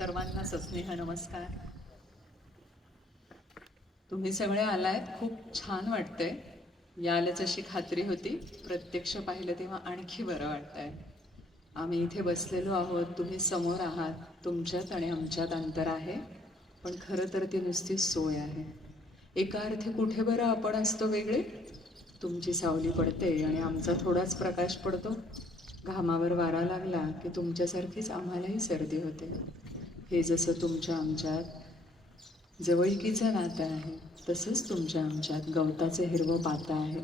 सर्वांना सस्नेह नमस्कार. तुम्ही सगळे आलायत, खूप छान वाटतंय. यालच अशी खात्री होती. प्रत्यक्ष पाहिलं तेव्हा आणखी बरं वाटतंय. आम्ही इथे बसलेलो आहोत, तुम्ही समोर आहात. तुमच्यात आणि आमच्यात अंतर आहे, पण खरं तर ती नुसती सोय आहे. एका अर्थी कुठे बरं आपण असतो वेगळे? तुमची सावली पडते आणि आमचा थोडाच प्रकाश पडतो. घामावर वारा लागला की तुमच्यासारखीच आम्हालाही सर्दी होते. हे जसं तुमच्या आमच्यात जवळकीचं नातं आहे, तसंच तुमच्या आमच्यात गवताचे हिरवं पातं आहे.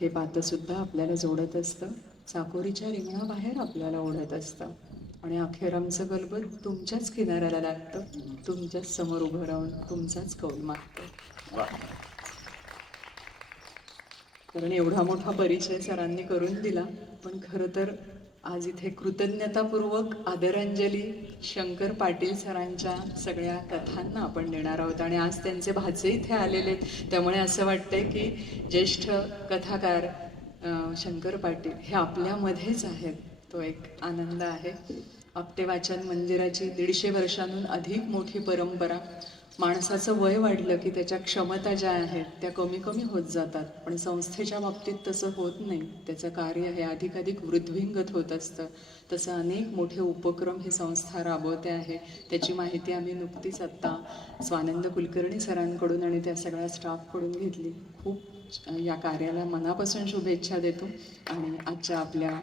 हे पातंसुद्धा आपल्याला जोडत असतं, चाकोरीच्या रिंगणाबाहेर आपल्याला ओढत असतं आणि अखेर आमचं गलबत तुमच्याच किनाऱ्याला लागतं, तुमच्याच समोर उभं राहून तुमचाच कौल मागतं. कारण एवढा मोठा परिचय सरांनी करून दिला, पण खरं तर आज इथे कृतज्ञतापूर्वक आदरांजली शंकर पाटील सरांच्या सगळ्या कथांना आपण देणार आहोत. आणि आज त्यांचे भाचे इथे आलेले आहेत, त्यामुळे असं वाटतंय की ज्येष्ठ कथाकार शंकर पाटील हे आपल्यामध्येच आहेत. तो एक आनंद आहे. आपटे वाचन मंदिराची 150 वर्षांहून अधिक मोठी परंपरा. माणसाचं वय वाढलं की त्याच्या क्षमता ज्या आहेत त्या कमी कमी होत जातात, पण संस्थेच्या बाबतीत तसं होत नाही. त्याचं कार्य हे अधिकाधिक वृद्धिंगत होत असतं. तसं अनेक मोठे उपक्रम ही संस्था राबवते आहे. त्याची माहिती आम्ही नुकतीच आत्ता स्वानंद कुलकर्णी सरांकडून आणि त्या सगळ्या स्टाफकडून घेतली. खूप या कार्याला मनापासून शुभेच्छा देतो आणि आजच्या आपल्या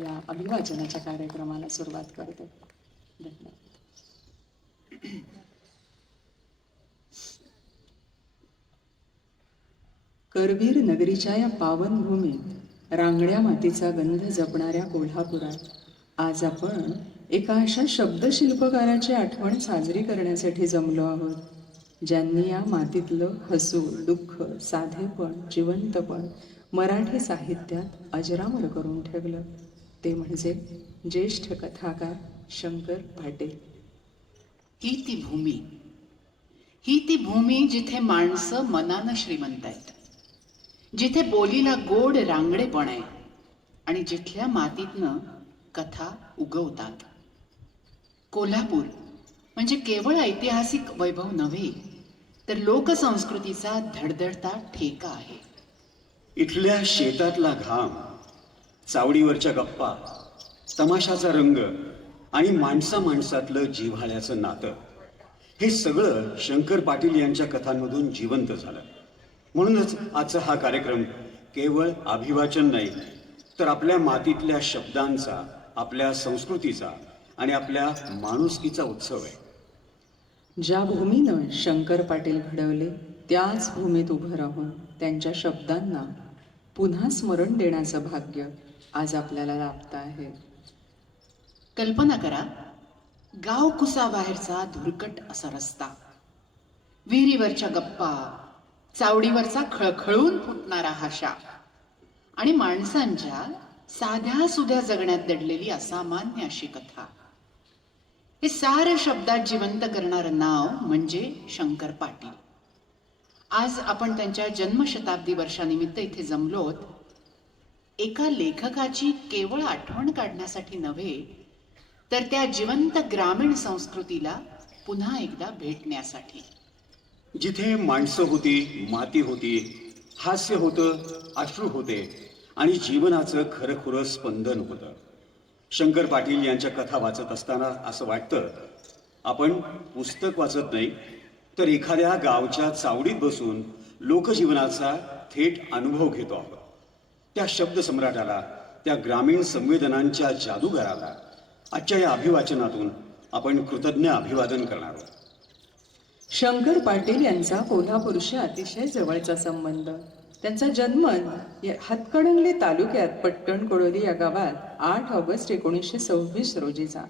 या अभिवाचनाच्या कार्यक्रमाला सुरुवात करतो. धन्यवाद. करवीर नगरीच्या या पावनभूमीत रांगड्या मातीचा गंध जपणाऱ्या कोल्हापुरात आज आपण एका अशा शब्दशिल्पकाराची आठवण साजरी करण्यासाठी जमलो आहोत, ज्यांनी या मातीतलं हसू, दुःख, साधेपण, जिवंतपण मराठी साहित्यात अजरामर करून ठेवलं. ते म्हणजे ज्येष्ठ कथाकार शंकर पाटील. ही ती भूमी जिथे माणसं मनानं श्रीमंत आहेत, जिथे बोलीला गोड रांगडेपण आहे आणि जिथल्या मातीतनं कथा उगवतात. कोल्हापूर म्हणजे केवळ ऐतिहासिक वैभव नव्हे, तर लोकसंस्कृतीचा धडधडता ठेका आहे. इथल्या शेतातला घाम, चावडीवरच्या गप्पा, तमाशाचा रंग आणि माणसा माणसातलं जिव्हाळ्याचं नातं, हे सगळं शंकर पाटील यांच्या कथांमधून जिवंत झालं. म्हणूनच आजचा हा कार्यक्रम केवळ अभिवाचन नाही, तर आपल्या मातीतल्या शब्दांचा, आपल्या संस्कृतीचा आणि आपल्या माणुसकीचा उत्सव आहे. ज्या भूमीनं शंकर पाटील घडवले त्याच भूमीत उभं राहून त्यांच्या शब्दांना पुन्हा स्मरण देण्याचं भाग्य आज आपल्याला लाभतं आहे. कल्पना करा, गाव कुसाबाहेरचा धुरकट असा रस्ता, विहिरीवरच्या गप्पा, चावडीवरचा खळखळून फुटणारा हाशा आणि माणसांच्या साध्या सुध्या जगण्यात दडलेली असामान्य अशी कथा. हे सारं शब्दात जिवंत करणारं नाव म्हणजे शंकर पाटील. आज आपण त्यांच्या जन्मशताब्दी वर्षानिमित्त इथे जमलोत, एका लेखकाची केवळ आठवण काढण्यासाठी नव्हे, तर त्या जिवंत ग्रामीण संस्कृतीला पुन्हा एकदा भेटण्यासाठी. जिथे माणसं होती, माती होती, हास्य होतं, अश्रू होते आणि जीवनाचं खरंखुरं स्पंदन होतं. शंकर पाटील यांच्या कथा वाचत असताना असं वाटतं, आपण पुस्तक वाचत नाही, तर एखाद्या गावच्या चावडीत बसून लोकजीवनाचा थेट अनुभव घेतो आहोत. त्या शब्दसम्राटाला, त्या ग्रामीण संवेदनांच्या जादूगाराला आजच्या या अभिवाचनातून आपण कृतज्ञ अभिवादन करणार आहोत. शंकर पाटील यांचा कोल्हापूरशी अतिशय जवळचा संबंध. त्यांचा जन्म हातकणंगले तालुक्यात पट्टण कोडोली या गावात 8 ऑगस्ट 1926 रोजीचा.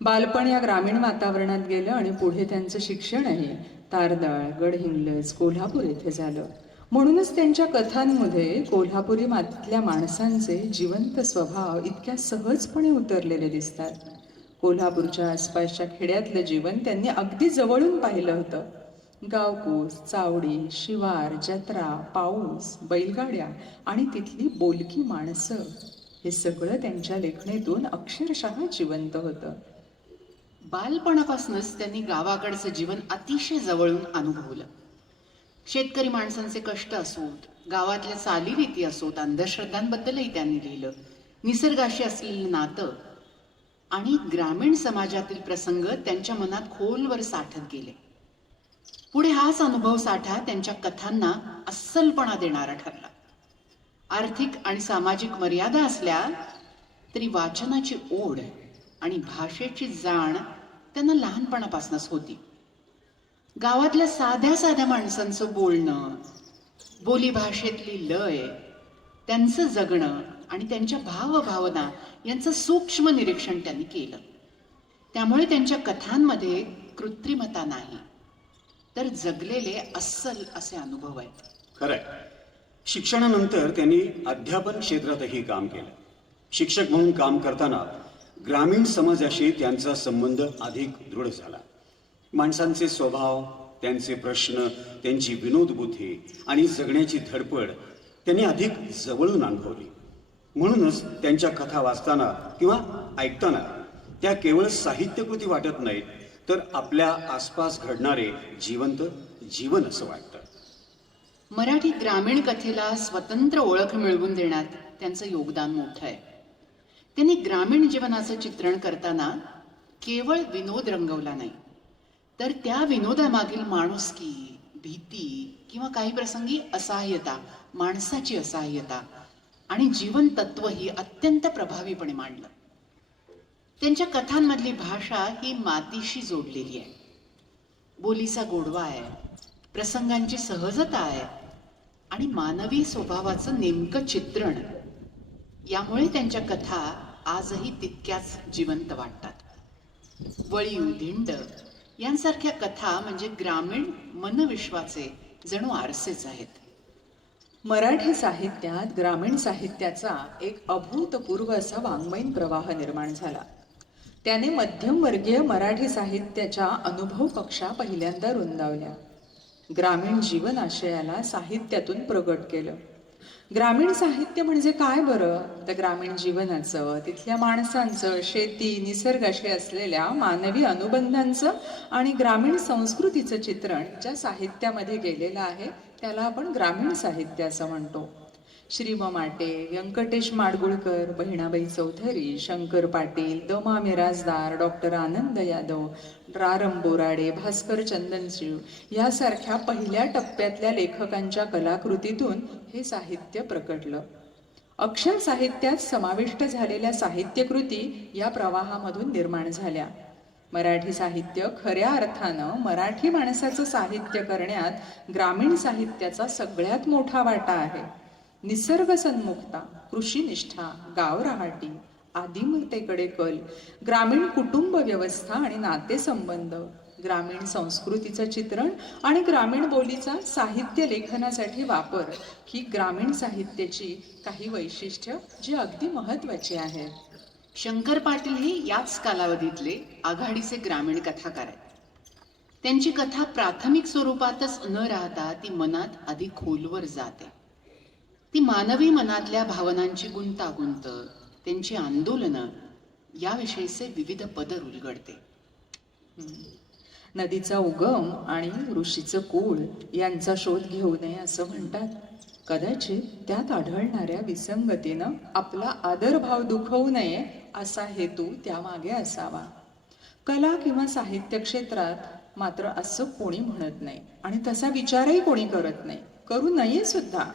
बालपण या ग्रामीण वातावरणात गेलं आणि पुढे त्यांचं शिक्षणही तारदाळ, गडहिंग्लज, कोल्हापूर येथे झालं. म्हणूनच त्यांच्या कथांमध्ये कोल्हापुरी मातीतल्या माणसांचे जिवंत स्वभाव इतक्या सहजपणे उतरलेले दिसतात. कोल्हापूरच्या आसपासच्या खेड्यातलं जीवन त्यांनी अगदी जवळून पाहिलं होतं. गावकूस, चावडी, शिवार, जत्रा, पाऊस, बैलगाड्या आणि तिथली बोलकी माणसं, हे सगळं त्यांच्या लेखणीतून अक्षरशः जिवंत होतं. बालपणापासूनच त्यांनी गावाकडचं जीवन अतिशय जवळून अनुभवलं. शेतकरी माणसांचे कष्ट असोत, गावातल्या चालीरीती असोत, अंधश्रद्धांबद्दलही त्यांनी लिहिलं. निसर्गाशी असलेलं नातं आणि ग्रामीण समाजातील प्रसंग त्यांच्या मनात खोलवर साठत गेले. पुढे हाच अनुभव साठा त्यांच्या कथांना अस्सलपणा देणारा ठरला. आर्थिक आणि सामाजिक मर्यादा असल्या तरी वाचनाची ओढ आणि भाषेची जाण त्यांना लहानपणापासूनच होती. गावातल्या साध्या साध्या माणसांचं बोलणं, बोली भाषेतली लय, त्यांचं जगणं आणि त्यांच्या भावभावना यांचं सूक्ष्म निरीक्षण त्यांनी केलं. त्यामुळे त्यांच्या कथांमध्ये कृत्रिमता नाही, तर जगलेले अस्सल असे अनुभव आहेत. खरंय. शिक्षणानंतर त्यांनी अध्यापन क्षेत्रातही काम केलं. शिक्षक म्हणून काम करताना ग्रामीण समाजाशी त्यांचा संबंध अधिक दृढ झाला. माणसांचे स्वभाव, त्यांचे प्रश्न, त्यांची विनोदबुद्धी आणि जगण्याची धडपड त्यांनी अधिक जवळून अनुभवली. म्हणूनच त्यांच्या कथा वाचताना किंवा ऐकताना त्या केवळ साहित्यकृती वाटत नाहीत, तर आपल्या आसपास घडणारे जिवंत जीवन असं वाटतं. मराठी ग्रामीण कथेला स्वतंत्र ओळख मिळवून देण्यात त्यांचं योगदान मोठं आहे. त्यांनी ग्रामीण जीवनाचं चित्रण करताना केवळ विनोद रंगवला नाही, तर त्या विनोदामागील माणुसकी, भीती किंवा काही प्रसंगी असहाय्यता, माणसाची असहाय्यता आणि जीवन तत्व ही अत्यंत प्रभावीपणे मांडलं. त्यांच्या कथांमधली भाषा ही मातीशी जोडलेली आहे. बोलीचा गोडवा आहे, प्रसंगांची सहजता आहे आणि मानवी स्वभावाचं नेमकं चित्रण. यामुळे त्यांच्या कथा आजही तितक्याच जिवंत वाटतात. वळीव, धिंड यांसारख्या कथा म्हणजे ग्रामीण मनविश्वाचे जणू आरसेच आहेत. मराठी साहित्यात ग्रामीण साहित्याचा एक अभूतपूर्व असा वाङ्मयीन प्रवाह निर्माण झाला. त्याने मध्यमवर्गीय मराठी साहित्याच्या अनुभव कक्षा पहिल्यांदा रुंदावल्या. ग्रामीण जीवन आशयाला साहित्यातून प्रगट केलं. ग्रामीण साहित्य म्हणजे काय बरं? तर ग्रामीण जीवनाचं, तिथल्या माणसांचं, शेती, निसर्गाशी असलेल्या मानवी अनुबंधांचं आणि ग्रामीण संस्कृतीचं चित्रण ज्या साहित्यामध्ये गेलेलं आहे त्याला आपण ग्रामीण साहित्य असं म्हणतो. श्री म माटे, व्यंकटेश माडगुळकर, बहिणाबाई चौधरी, शंकर पाटील, द मा मिराजदार, डॉक्टर आनंद यादव, रारम बोराडे, भास्कर चंदनशिव यासारख्या पहिल्या टप्प्यातल्या लेखकांच्या कलाकृतीतून हे साहित्य प्रकटलं. अक्षर साहित्यात समाविष्ट झालेल्या साहित्यकृती या प्रवाहामधून निर्माण झाल्या. मराठी साहित्य खऱ्या अर्थानं मराठी माणसाचं साहित्य करण्यात ग्रामीण साहित्याचा सगळ्यात मोठा वाटा आहे. निसर्ग सन्मुखता, कृषीनिष्ठा, गाव रहाटी, आदिमतेकडे कल, ग्रामीण कुटुंब व्यवस्था आणि नातेसंबंध, ग्रामीण संस्कृतीचं चित्रण आणि ग्रामीण बोलीचा साहित्य लेखनासाठी वापर ही ग्रामीण साहित्याची काही वैशिष्ट्य जी अगदी महत्वाची आहेत. शंकर पाटील हे याच कालावधीतले आघाडीचे ग्रामीण कथाकार आहेत. त्यांची कथा प्राथमिक स्वरूपातच न राहता ती मनात अधिक खोलवर जाते. ती मानवी मनातल्या भावनांची गुंतागुंत, त्यांची आंदोलनं याविषयीचे विविध पदर उलगडते. नदीचा उगम आणि ऋषीचं कुळ यांचा शोध घेऊ नये असं म्हणतात. कदाचित त्यात आढळणाऱ्या विसंगतीनं आपला आदरभाव दुखवू नये असा हेतू त्यामागे असावा. कला किंवा साहित्य क्षेत्रात मात्र असं कोणी म्हणत नाही आणि तसा विचारही कोणी करत नाही, करू नये सुद्धा.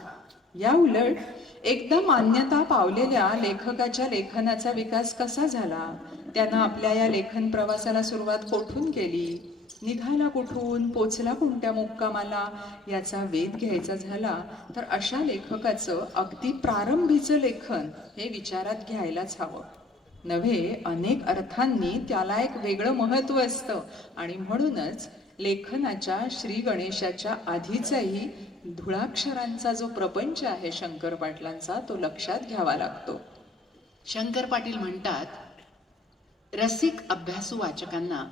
या उलट एकदा मान्यता पावलेल्या लेखकाच्या लेखनाचा विकास कसा झाला, त्यानं आपल्या या लेखन प्रवासाला सुरुवात कोठून केली, निघाला कुठून, पोचला कोणत्या मुक्कामाला याचा वेध घ्यायचा झाला तर अशा लेखकाचं अगदी प्रारंभीचं लेखन हे विचारात घ्यायलाच हवं. नव्हे, अनेक अर्थांनी त्याला एक वेगळं महत्व असतं आणि म्हणूनच लेखनाच्या श्री गणेशाच्या आधीचाही धुळाक्षरांचा जो प्रपंच आहे शंकर पाटलांचा तो लक्षात घ्यावा लागतो. शंकर पाटील म्हणतात, रसिक अभ्यासू वाचकांना,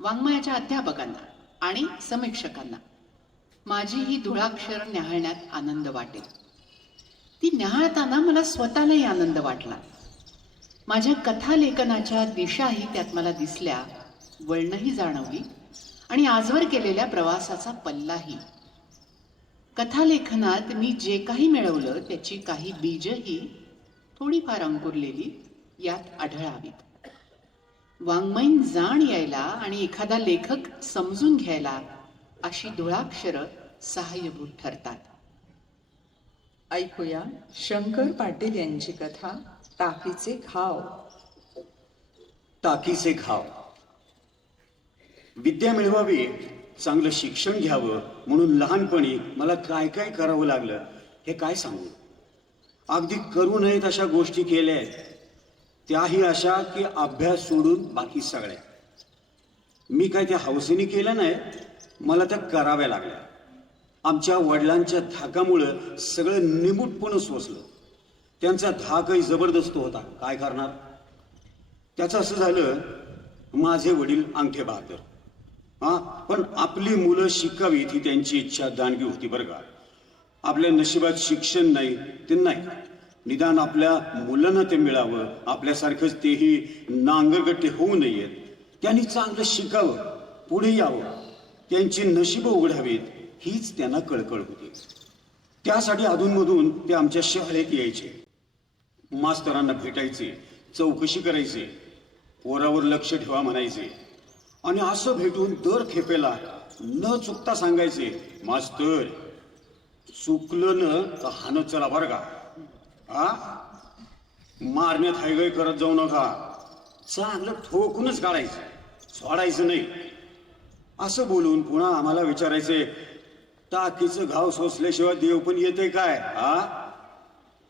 वाङ्मयाच्या अध्यापकांना आणि समीक्षकांना माझी ही धुळाक्षर न्याहाळण्यात आनंद वाटेल. ती न्याहाळताना मला स्वतःलाही आनंद वाटला. माझ्या कथालेखनाच्या दिशाही त्यात मला दिसल्या, वळणही जाणवली आणि आजवर केलेल्या प्रवासाचा पल्लाही. कथालेखनात मी जे काही मिळवलं त्याची काही बीजही थोडीफार अंकुरलेली यात आढळावीत. वाङ्मयीन जाण यायला आणि एखादा लेखक समजून घ्यायला अशी दुळाक्षरं सहाय्यभूत ठरतात. ऐकूया शंकर पाटील यांची कथा टाकीचे घाव. टाकीचे घाव. विद्या मिळवावी, चांगलं शिक्षण घ्यावं म्हणून लहानपणी मला काय काय करावं लागलं हे काय सांगू. अगदी करू नयेत अशा गोष्टी केल्या आहेत, त्याही अशा की अभ्यास सोडून बाकी सगळ्या. मी काय त्या हौसेने केल्या नाही, मला त्या कराव्या लागल्या. आमच्या वडिलांच्या धाकामुळं सगळं निमूटपणं सोसलं. त्यांचा धाकही जबरदस्त होता, काय करणार. त्याचं असं झालं, माझे वडील अंगठे बहादर. पण आपली मुलं शिकावीत ही त्यांची इच्छा दांडगी होती बरं का. आपल्या नशिबात शिक्षण नाही ते नाही, निदान आपल्या मुलांना ते मिळावं, आपल्यासारखंच तेही नांगरगट्टे होऊ नयेत. त्यांनी चांगलं शिकावं, पुढे यावं, त्यांची नशीबं उघडावीत हीच त्यांना कळकळ होती. त्यासाठी अधूनमधून ते आमच्या शाळेत यायचे, मास्तरांना भेटायचे, चौकशी करायचे, पोरावर लक्ष ठेवा म्हणायचे. आणि असं भेटून दर खेपेला न चुकता सांगायचे, मास्तर चुकलं न तर हाणत चला बरं का. मारण्यात हायगय करत जाऊ नका, चांगलं ठोकूनच काढायचं, सोडायचं नाही. असं बोलून पुन्हा आम्हाला विचारायचे, टाकीचं घाव सोसल्याशिवाय देव पण येते काय.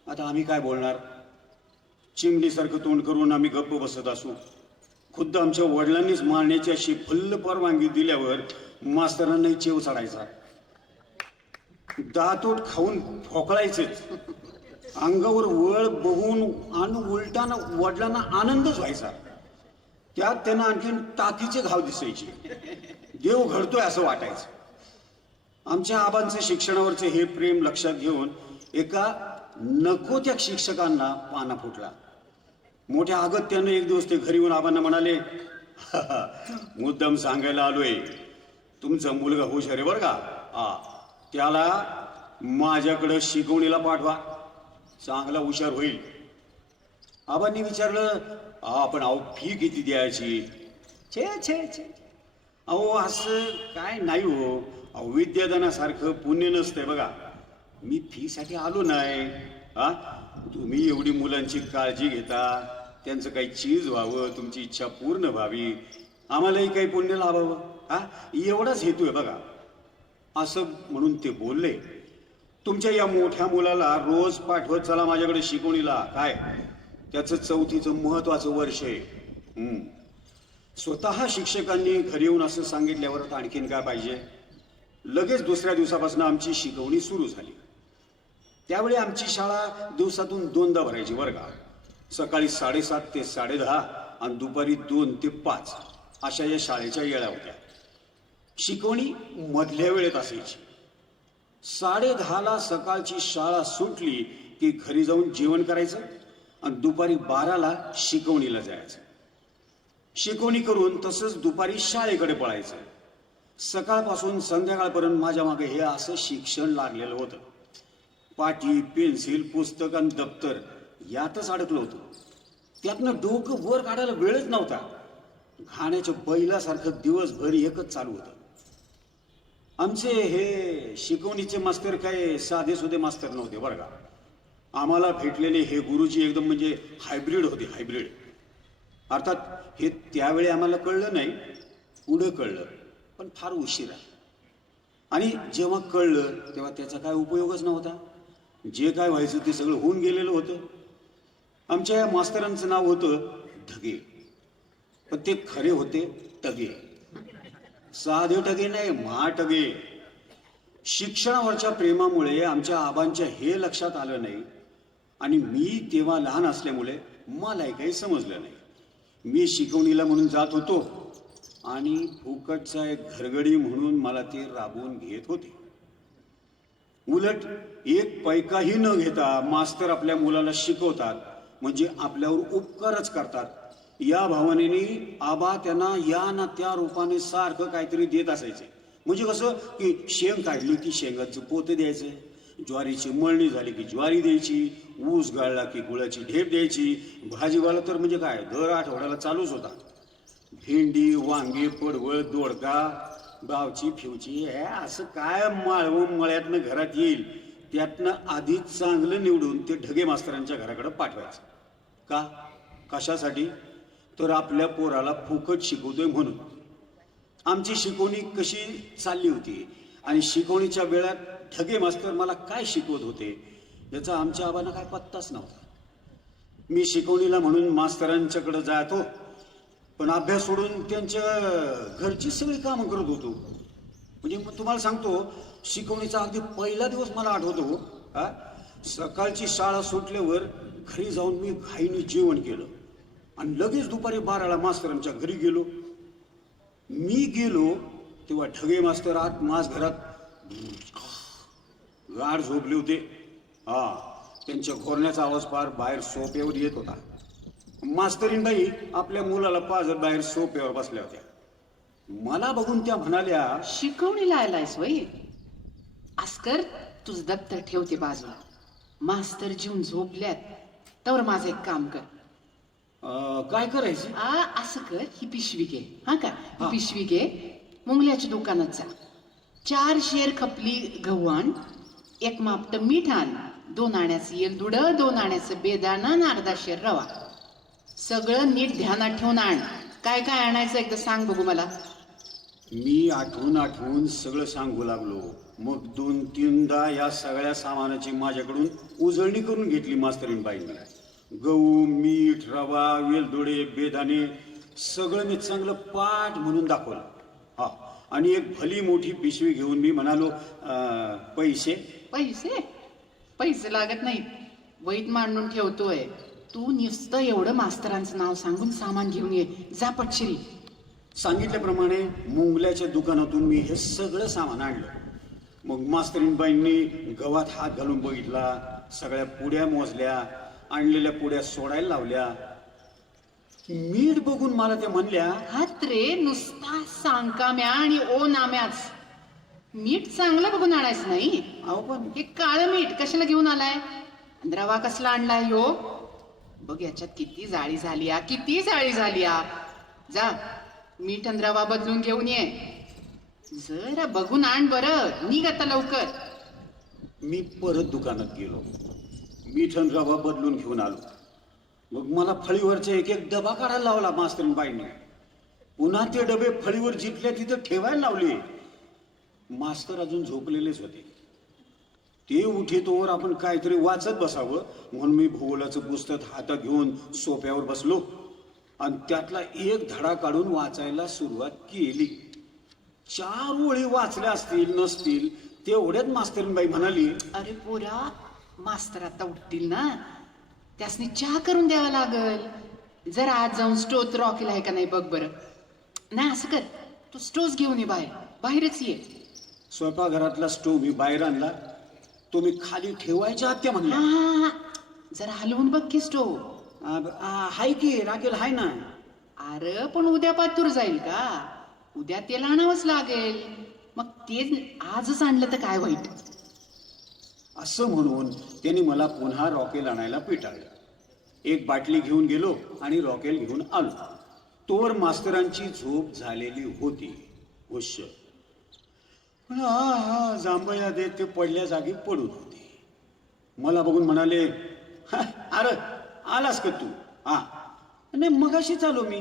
आता आम्ही काय बोलणार. चिमणीसारखं तोंड करून आम्ही गप्प बसत असू. खुद्द आमच्या वडिलांनीच मारण्याची अशी फुल्ल परवानगी दिल्यावर मास्तरांनाही चेव चढायचा. दातोट खाऊन ठोकळायचेच. अंगावर वळ बघून आणि उलटाना वडिलांना आनंदच व्हायचा. त्यात त्यांना आणखीन टाकीचे घाव दिसायचे. देव घडतोय असं वाटायचं. आमच्या आबांचं शिक्षणावरचे हे प्रेम लक्षात घेऊन एका नको त्या शिक्षकांना पाना फुटला. मोठ्या अगत्यानं एक दिवस ते घरी येऊन आबांना म्हणाले, मुद्दाम सांगायला आलोय, तुमचा मुलगा हुशार आहे बरं का, त्याला माझ्याकडं शिकवणीला पाठवा, चांगला हुशार होईल. आबांनी विचारलं, आपण अहो फी किती द्यायची. छे छे छे, अहो असं काय नाही हो, अहो विद्यादानासारखं पुण्य नसतंय बघा. मी फीसाठी आलो नाही. तुम्ही एवढी मुलांची काळजी घेता, त्यांचं काही चीज व्हावं, तुमची इच्छा पूर्ण व्हावी, आम्हालाही काही पुण्य लाभावं, एवढाच हेतू आहे बघा. असं म्हणून ते बोलले. तुमच्या या मोठ्या मुलाला रोज पाठवत चला माझ्याकडे शिकवणीला. काय त्याचं 4थीचं महत्वाचं वर्ष आहे. स्वतः शिक्षकांनी घरी येऊन असं सांगितल्यावर तर आणखीन काय पाहिजे. लगेच दुसऱ्या दिवसापासून आमची शिकवणी सुरू झाली. त्यावेळी आमची शाळा दिवसातून 2दा भरायची बरं का. सकाळी 7:30 ते 10:30 आणि दुपारी 2 ते 5 अशा या शाळेच्या वेळा होत्या. शिकवणी मधल्या वेळेत असायची. 10:30ला सकाळची शाळा सुटली की घरी जाऊन जेवण करायचं आणि दुपारी 12ला शिकवणीला जायचं. शिकवणी करून तसंच दुपारी शाळेकडे पळायचं. सकाळपासून संध्याकाळपर्यंत माझ्या मागे हे असं शिक्षण लागलेलं होतं. पाटी, पेन्सिल, पुस्तक आणि दप्तर यातच अडकलं होतं. त्यातनं डोकं वर काढायला वेळच नव्हता. घाण्याच्या बैलासारखं दिवसभर एकच चालू होतं. आमचे हे शिकवणीचे मास्तर काय साधे सुधे मास्तर नव्हते बरं का. आम्हाला भेटलेले हे गुरुजी एकदम म्हणजे हायब्रिड होते, हायब्रिड. अर्थात हे त्यावेळी आम्हाला कळलं नाही, पुढं कळलं, पण फार उशिरा. आणि जेव्हा कळलं तेव्हा त्याचा काय उपयोगच नव्हता. जे काय व्हायचं ते सगळं होऊन गेलेलं होतं. आमच्या या मास्तरांचं नाव होतं ढगे, पण ते खरे होते टगे. साधे टगे नाही, महाटगे. शिक्षणावरच्या प्रेमामुळे आमच्या आबांच्या हे लक्षात आलं नाही आणि मी तेव्हा लहान असल्यामुळे मलाही काही समजलं नाही. मी शिकवणीला म्हणून जात होतो आणि फुकटचा एक घरगडी म्हणून मला ते राबवून घेत होते. उलट एक पैकाही न घेता मास्तर आपल्या मुलाला शिकवतात म्हणजे आपल्यावर उपकारच करतात या भावनेने आबा त्यांना या ना त्या रूपाने सारखं काहीतरी देत असायचे. म्हणजे कसं की शेंग काढली की शेंगाचं पोते द्यायचं, ज्वारीची मळणी झाली की ज्वारी द्यायची, ऊस गाळला की गुळाची ढेप द्यायची. भाजीवाला तर म्हणजे काय दर आठवड्याला चालूच होता. भेंडी, वांगे, पडवळ, दोडका, गावची फिवची हे असं काय माळवं मळ्यातनं घरात येईल त्यातनं आधी चांगलं निवडून ते ढगे मास्तरांच्या घराकडे पाठवायचं. का? कशासाठी? तर आपल्या पोराला फुकट शिकवतोय म्हणून. आमची शिकवणी कशी चालली होती आणि शिकवणीच्या वेळात ढगे मास्तर मला काय शिकवत होते याचा आमच्या आबांना काय पत्ताच नव्हता. मी शिकवणीला म्हणून मास्तरांच्याकडे जातो, पण अभ्यास सोडून त्यांच्या घरची सगळी कामं करत होतो. म्हणजे मग तुम्हाला सांगतो, शिकवणीचा अगदी पहिला दिवस मला आठवतो. हा, सकाळची शाळा सुटल्यावर घरी जाऊन मी घाईने जेवण केलं आणि लगेच दुपारी 12ला मास्तरांच्या घरी गेलो. मी गेलो तेव्हा ढगे मास्तर आत माझ घरात गाढ झोपले होते. हा, त्यांच्या घोरण्याचा आवाज फार बाहेर सोप्यावर येत होता. मास्तरीनबाई आपल्या मुलाला पाजत बाहेर सोप्यावर बसल्या होत्या. मला बघून त्या म्हणाल्या, शिकवणीला आलायस वय? आस्कर, तुझं दप्तर ठेवते बाजूला. मास्तर जीवन झोपल्यात तर माझं एक काम कर. काय करायचं? असं कर, ही पिशवी घे. हा का, ही हा. पिशवी घे, मुंगल्याच्या दुकानात जा. 4 शेर खपली गहू आण, 1 मापट मीठ आण, 2 आण्याचं येलदुड, 2 आण्याचं बेदाणा आणि अर्धा शेर रवा. सगळं नीट ध्यानात ठेवून आण. काय काय आणायचं एकदा सांग बघू मला. मी आठवून सगळं सांगू लागलो. मग 2-3दा या सगळ्या सामानाची माझ्याकडून उजळणी करून घेतली मास्तरीनबाईंनी. गहू, मीठ, रवा, वेलदोडे, बेदाणे सगळं मी चांगलं पाठ म्हणून दाखवलं. हा, आणि एक भली मोठी पिशवी घेऊन मी म्हणालो, पैसे? पैसे? पैसे लागत नाहीत, वहीत मांडून ठेवतोय. तू नुसतं एवढं मास्तरांचं नाव सांगून सामान घेऊन ये, जा पटशिरी. सांगितल्याप्रमाणे मुंगल्याच्या दुकानातून मी हे सगळं सामान आणलं. मग मास्तरीनबाईंनी गव्हात हात घालून बघितला, सगळ्या पुड्या मोजल्या, आणलेल्या पुड्या सोडायला लावल्या. मीठ बघून मला त्या म्हणल्या, हात रे, नुसता सांकाम्या आणि ओ नाम्याच. मीठ चांगलं बघून आणायचं नाही. अहो पण हे काळं मीठ कशाला घेऊन आलाय? आणि रवा कसला आणलाय ह्यो? बघ याच्यात किती जाळी झाली, किती जाळी झाली. जा मीठ आणि रवा बदलून घेऊन ये. जरा बघून आण बरं, निघ आता लवकर. मी परत दुकानात गेलो, मीठ आणि रवा बदलून घेऊन आलो. मग मला फळीवरचे एक एक डबा काढायला लावला मास्तरीनबाईंनी. पुन्हा ते डबे फळीवर जिथल्या तिथं ठेवायला लावले. मास्तर अजून झोपलेलेच होते. ते उठेतोवर आपण काहीतरी वाचत बसावं म्हणून मी भूगोलाचं पुस्तक हातात घेऊन सोप्यावर बसलो आणि त्यातला एक धडा काढून वाचायला सुरुवात केली. 4 ओळी वाचल्या असतील नसतील तेवढ्यात मास्तरीनबाई म्हणाली, अरे पोरा, मास्तर आता उठतील ना, त्यासनी चहा करून द्यावा लागल. जरा आज जाऊन स्टोच रॉकेल आहे का नाही बघ बरं. नाही असं कर, तू स्टोच घेऊन ये, बाहेरच ये. स्वयंपाकघरातला स्टोव मी बाहेर आणला. तो मी खाली ठेवायच्या आत त्या म्हणल्या, हा, जरा हलवून बघ की स्टोव. हाय की राखेल हाय ना. अरे पण उद्या पातूर जाईल का? उद्या तेल आणावंच लागेल. मग ते आजच आणलं तर काय वाईट. असं म्हणून त्यांनी मला पुन्हा रॉकेल आणायला पिटाळलं. एक बाटली घेऊन गेलो आणि रॉकेल घेऊन आलो. तोवर मास्तरांची झोप झालेली होती. हुश. पण जांभया देत ते पडल्या जागी पडून होते. मला बघून म्हणाले, अरे आलास का तू? हा, नाही मगाशीच आलो मी.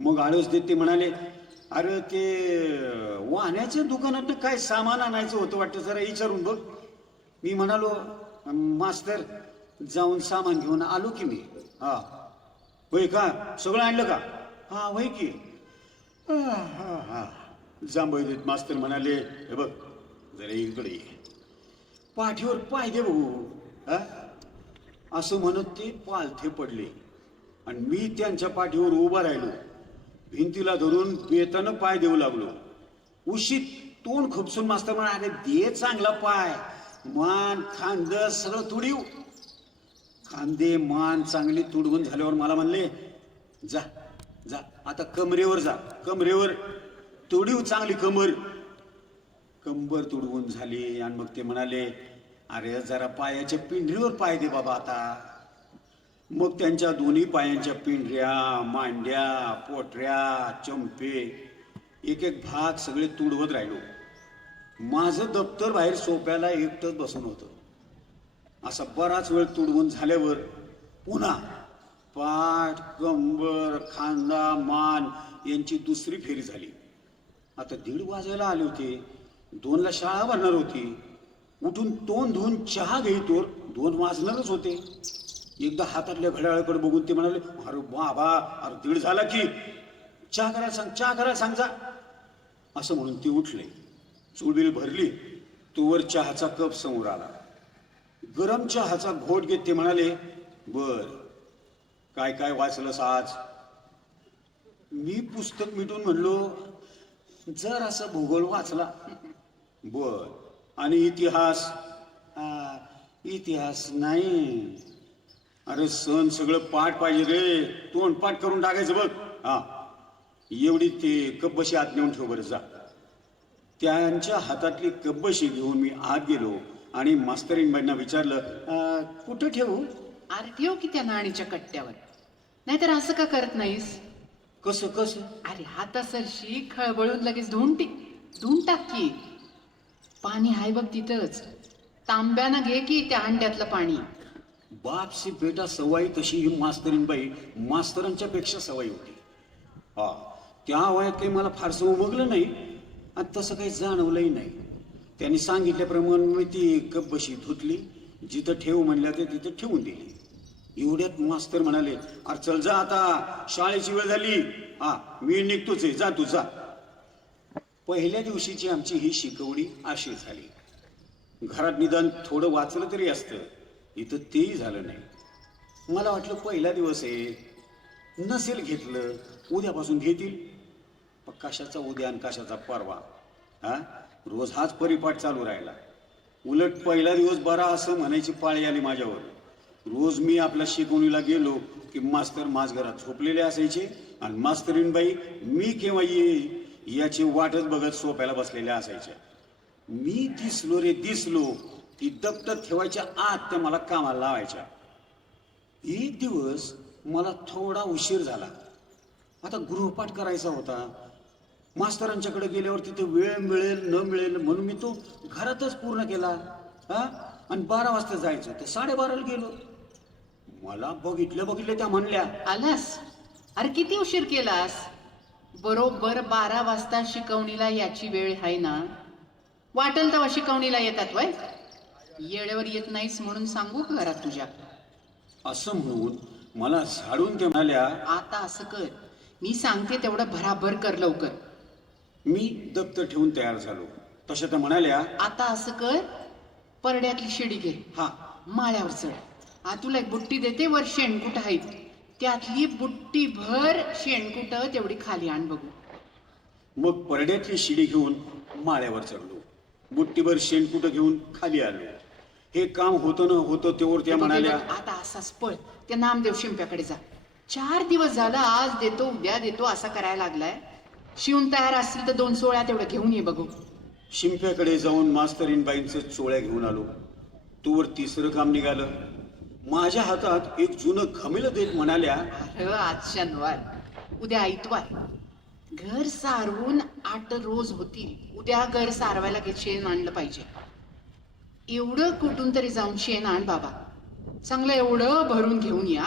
मग आळस देत ते म्हणाले, अरे ते वाहण्याच्या दुकानात काय सामान आणायचं होतं वाटतं, जरा विचारून बघ. मी म्हणालो, मास्तर जाऊन सामान घेऊन आलो की मी. हा, होय का? सगळं आणलं का? हा, होय की. हा, जांभई देत मास्तर म्हणाले, हे बघ जरा इकडे ये, पाठीवर पाय दे बघू. हा, असं म्हणत ते पालथे पडले आणि मी त्यांच्या पाठीवर उभा राहिलो. भिंतीला धरून बेतानं पाय देऊ लागलो. उशीत तोंड खुपसून मास्तर म्हणाले, दे चांगला पाय. मान खांद सगळं तुडीव. खांदे मान चांगली तुडवून झाल्यावर मला म्हणले, जा जा आता कमरेवर जा, कमरेवर तोडीव चांगली कंबर तुडवून झाली. आणि मग ते म्हणाले, अरे जरा पायाच्या पिंढरीवर पाय दे बाबा आता. मग त्यांच्या दोन्ही पायांच्या पिंढऱ्या, मांड्या, पोटऱ्या, चंपे, एक एक भाग सगळे तुडवत राहिलो. माझं दप्तर बाहेर सोप्याला एकटंच बसून होतं. असा बराच वेळ तुडवून झाल्यावर पुन्हा पाठ, कंबर, खांदा, मान यांची दुसरी फेरी झाली. आता 1:30 वाजायला आले होते. 2ला शाळा भरणार होती. उठून तोंड धुवून चहा घेतो 2 वाजणारच होते. एकदा हातातल्या घड्याळाकडे बघून ते म्हणाले, अरे बाबा, अरे 1:30 झाला की चहा करायला सांग जा. असं म्हणून ते उठले. चुळबिळ भरली. तोवर चहाचा कप समोर आला. गरम चहाचा घोट घेत ते म्हणाले, बर काय काय वाचलंस आज? मी पुस्तक मिटून म्हणलो, जर असं भूगोल वाचला. बर आणि इतिहास? इतिहास नाही. अरे सण सगळं पाठ पाहिजे रे, तोंड पाठ करून टाकायचं बघ. एवढी ते कब्बशी आत नेऊन ठेव बरं जा. त्यांच्या हातातली कब्बशी घेऊन मी आत गेलो आणि मास्तरीनबाईंना विचारलं, कुठं ठेवू? अरे ठेव की त्या नाणीच्या कट्ट्यावर. नाहीतर असं का करत नाहीस? कसं कसं? अरे हातासरशी खळबळून लगेच धुवून टाक की. पाणी आहे बघ तिथंच. तांब्यानं घे की त्या हंड्यातलं पाणी. बापसी बेटा सवयी तशी ही मास्तरीनबाई मास्तरांच्या पेक्षा सवयी होती. त्या वयात काही मला फारसं उमगलं नाही आणि तसं काही जाणवलंही नाही. त्यांनी सांगितल्याप्रमाणे मी ती कब्बशी धुतली. जिथं ठेव म्हणल्या ते तिथं ठेवून दिली. एवढ्यात मास्तर म्हणाले, अरे चल जा आता, शाळेची वेळ झाली. मी निघतोच आहे, जा तू जा. पहिल्या दिवशीची आमची ही शिकवणी अशी झाली. घरात निदान थोडं वाचलं तरी असतं. इथं तेही झालं नाही. मला वाटलं पहिला दिवस आहे, नसेल घेतलं, उद्यापासून घेतील. पण कशाचा उद्या आणि कशाचा परवा? रोज हाच परिपाठ चालू राहिला. उलट पहिला दिवस बरा असं म्हणायची पाळी आली माझ्यावर. रोज मी आपल्या शिकवणीला गेलो की मास्तर माझघरात झोपलेले असायचे आणि मास्तरीनबाई मी केव्हा येईल याची वाटच बघत सोप्याला बसलेल्या असायच्या. मी दिसलो ती दप्तर ठेवायच्या आत त्या मला कामाला लावायच्या. एक दिवस मला थोडा उशीर झाला. आता गृहपाठ करायचा होता. मास्तरांच्याकडे गेल्यावर तिथे वेळ मिळेल न मिळेल म्हणून मी तो घरातच पूर्ण केला. आणि 12 वाजता जायचं तर 12:30ला गेलो. मला बघितलं त्या म्हणल्या, आलास? अरे किती उशीर केलास? बरोबर 12 वाजता शिकवणीला याची वेळ आहे ना? वाटेल तेव्हा शिकवणीला येतात वय? येळेवर येत नाहीस म्हणून सांगू का घरात तुझ्या? असं म्हणून मला झाडून ते म्हणाल्या, आता असं कर, मी सांगते तेवढं भराभर कर लवकर. मी दप्तर ठेवून तयार झालो. तशा त्या म्हणाल्या, आता असं कर, परड्यातली शिडी घे, माळ्यावर चढ. तुला एक बुट्टी देते, वर शेणकुट आहेत, त्यातली बुट्टी भर शेणकुट तेवढी खाली आण बघू. मग परड्यातली शिडी घेऊन माळ्यावर चढलो. बुट्टीभर शेणकुट घेऊन खाली आलो. हे काम होतं न होतं तेवढं त्या म्हणाल्या, आता असाच पळ, त्या नामदेव शिंप्याकडे जा. 4 दिवस झाला, आज देतो उद्या देतो असा करायला लागलाय. शिवून तयार असतील तर 2 चोळ्या तेवढं घेऊन ये बघू. शिंप्याकडे जाऊन मास्तरीनबाईंचं चोळ्या घेऊन आलो. तोवर 3रं काम निघालं. माझ्या हातात एक जुनं घमेलं देत म्हणाल्या, अरे आज शनिवार, उद्या आइतवार, घर सारवून 8 रोज होतील. उद्या घर सारवायला शेण आणलं पाहिजे. एवढं कुठून तरी जाऊन शेण आण बाबा. चांगलं एवढं भरून घेऊन या.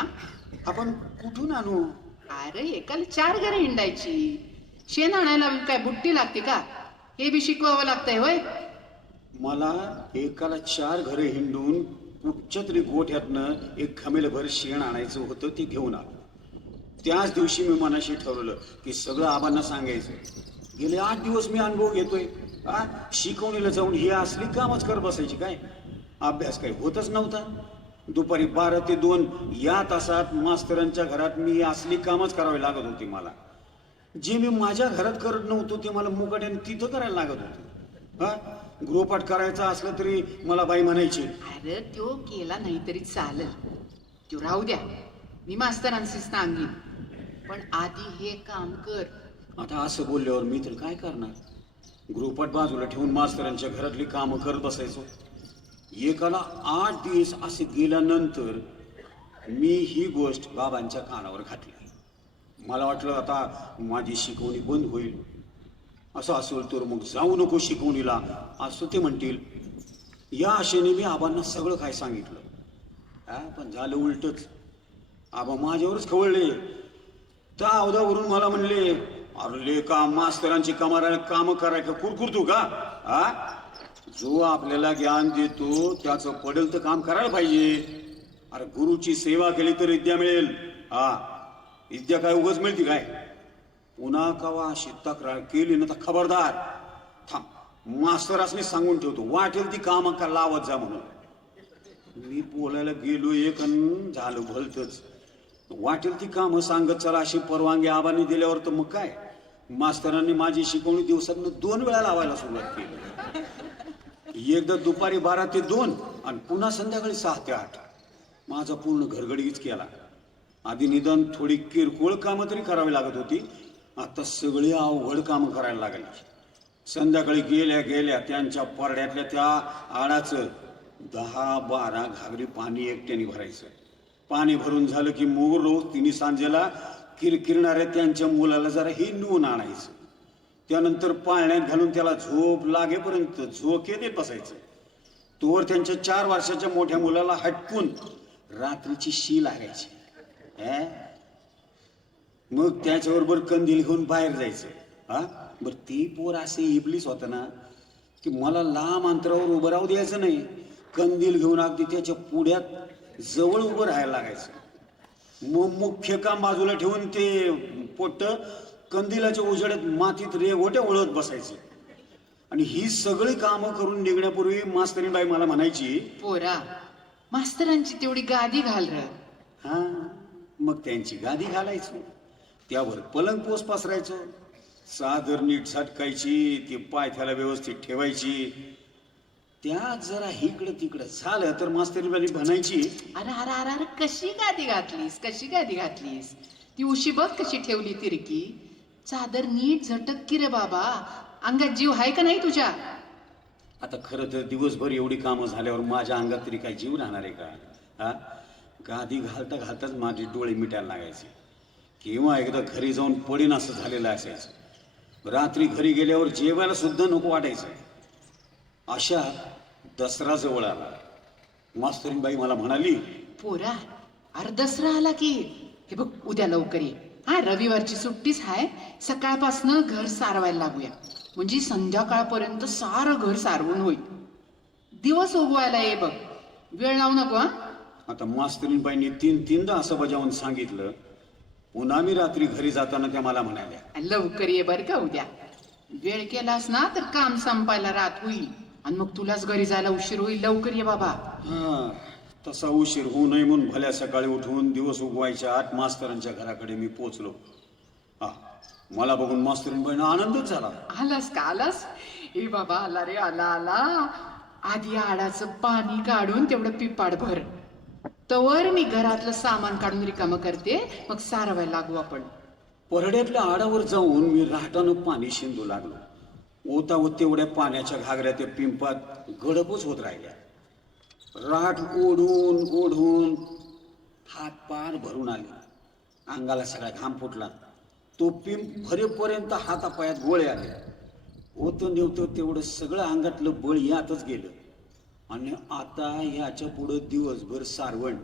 आपण कुठून आणू? अरे एकाला 4 घरं हिंडायची. शेण आणायला काय बुट्टी लागते का? हे बी शिकवावं लागतंय होय. मला एकाला 4 घरे हिंडून कुठच्या तरी गोठ्यातनं एक घमेलभर शेण आणायचं होतं. ते घेऊन आलो. त्याच दिवशी मी मनाशी ठरवलं की सगळं आबांना सांगायचं. गेले 8 दिवस मी अनुभव घेतोय. शिकवणीला जाऊन ही असली कामच करत बसायची काय? अभ्यास काही होतच नव्हता. दुपारी 12 ते 2 या तासात मास्तरांच्या घरात मी असली कामच करावी लागत होती मला. जे मी माझ्या घरात करत नव्हतो ते मला मुकाट्याने तिथं करायला लागत होतं. गृहपाठ करायचा असलं तरी मला बाई म्हणायची, अरे तो केला नाही तरी चालेल, तो राहू द्या, मी मास्तरांशी सांगेन. पण आधी हे काम कर. आता असं बोलल्यावर मी तर काय करणार? गृहपाठ बाजूला ठेवून मास्तरांच्या घरातली कामं करत बसायचो. एकाला 8 दिवस असे गेल्यानंतर मी ही गोष्ट बाबांच्या कानावर घातली. मला वाटलं आता माझी शिकवणी बंद होईल. असं असेल तर मग जाऊ नको शिकवणीला असं ते म्हणतील. या आशेने मी आबांना सगळं काय सांगितलं. पण झालं उलटच. आबा माझ्यावरच खवळले. त्या अवधावरून मला म्हणले, अरे ले का मास्तरांची काम करायला कुरकुरतो का? जो आपल्याला ज्ञान देतो त्याचं पडेल तर काम करायला पाहिजे. अरे गुरुची सेवा केली तर विद्या मिळेल. विद्या काय उगाच मिळते काय? पुन्हा कवा अशी तक्रार केली ना तर खबरदार. थांब, मास्तरासनी सांगून ठेवतो, वाटेल ती काम का लावत जा म्हणून. मी बोलायला गेलो एक अन झालं भलतच. वाटेल ती कामं सांगत चला अशी परवानगी आबांनी दिल्यावर तर मग काय, मास्तरांनी माझी शिकवणी दिवसातनं 2 वेळा लावायला सुरुवात केली. एकदा दुपारी 12 ते 2 आणि पुन्हा संध्याकाळी 6 ते 8. माझा पूर्ण घरगडीच केला. आधी निदान थोडी किरकोळ कामं तरी करावी लागत होती. आता सगळी अवघड कामं करायला लागली. संध्याकाळी गेल्या गेल्या त्यांच्या परड्यातल्या त्या आडाचं 10-12 घागरी पाणी एकट्याने भरायचं. पाणी भरून झालं की मग रोज 3 सांजेला किरकिरणाऱ्या त्यांच्या मुलाला जरा हे नून आणायचं. त्यानंतर पाळण्यात घालून त्याला झोप लागेपर्यंत झोके देत बसायचं. तोवर त्यांच्या 4 वर्षाच्या मोठ्या मुलाला हटकून रात्रीची शी लागायची. मग त्याच्याबरोबर कंदील घेऊन बाहेर जायचं. बरं ती पोर असे इबलीस होता ना की मला लांब अंतरावर उभं राहू द्यायचं नाही. कंदील घेऊन अगदी त्याच्या पुढ्यात जवळ उभं राहायला लागायचं. मग मुख्य काम बाजूला ठेवून ते पोट्ट कंदिलाच्या उजेडात मातीत रेघोट्या वळत बसायचं. आणि ही सगळी कामं करून निघण्यापूर्वी मास्तरीबाई मला म्हणायची, पोरा मास्तरांची तेवढी गादी घाल र. मग त्यांची गादी घालायचो, त्यावर पलंग पोस पसरायचो, चादर नीट झटकायची, ती पायथ्याला व्यवस्थित ठेवायची. त्या जरा इकडं तिकडं झालं तर मास्तरीबाई म्हणायची, अरे अरे अरे अरे कशी गादी घातलीस, कशी गादी घातलीस. ती उशी बघ कशी ठेवली तिरकी. चादर नीट झटक की रे बाबा, अंगात जीव आहे का नाही तुझ्या? आता खरं तर दिवसभर एवढी कामं झाल्यावर माझ्या अंगात तरी काही जीव राहणार आहे का? गादी घालता घालताच माझे डोळे मिटायला लागायचे. किंवा एकदा घरी जाऊन पडीन असं झालेलं असायचं. रात्री घरी गेल्यावर जेवायला सुद्धा नको वाटायचं. अशा दसरा जवळ आला. मास्तरीबाई मला म्हणाली, पोरा अरे दसरा आला की हे बघ उद्या लवकर ये. रविवारची सुट्टीच हाय. सकाळपासनं घर सारवायला लागूया, म्हणजे संध्याकाळपर्यंत सारं घर सारवून होईल. दिवस उगवायला ये बघ, वेळ लावू नको. आता मास्तरीबाईंनी 3-3दा असं बजावून सांगितलं. पुन्हा मी रात्री घरी जाताना त्या मला म्हणाल्या, लवकर ये बर का उद्या. वेळ केलास ना तर काम संपायला रात होईल आणि मग तुलाच घरी जायला उशीर होईल. लवकर ये बाबा. तसा उशीर होऊ नये म्हणून भल्या सकाळी उठून दिवस उगवायच्या आत मास्तरांच्या घराकडे मी पोचलो. मला बघून मास्तरीबाईंना आनंदच झाला. आलास का आलास? ए बाबा आला रे, आला आला. आधी आडाचं पाणी काढून तेवढं पिपाड भर. तवर मी घरातलं सामान काढून रिकामं करते, मग सारवायला लागू आपण. परड्यातल्या आडावर जाऊन मी राहटानं पाणी शिंदू लागलो. ओतावत तेवढ्या पाण्याच्या घागऱ्या त्या पिंपात गडपच होत राहिल्या. राठ ओढून ओढून हात पार भरून आले. अंगाला सगळा घाम फुटला. तो पिंप भरेपर्यंत हातापायात गोळे आले. होतं नेवतं तेवढं सगळं अंगातलं बळ यातच गेलं. आणि आता याच्या पुढं दिवसभर सारवण.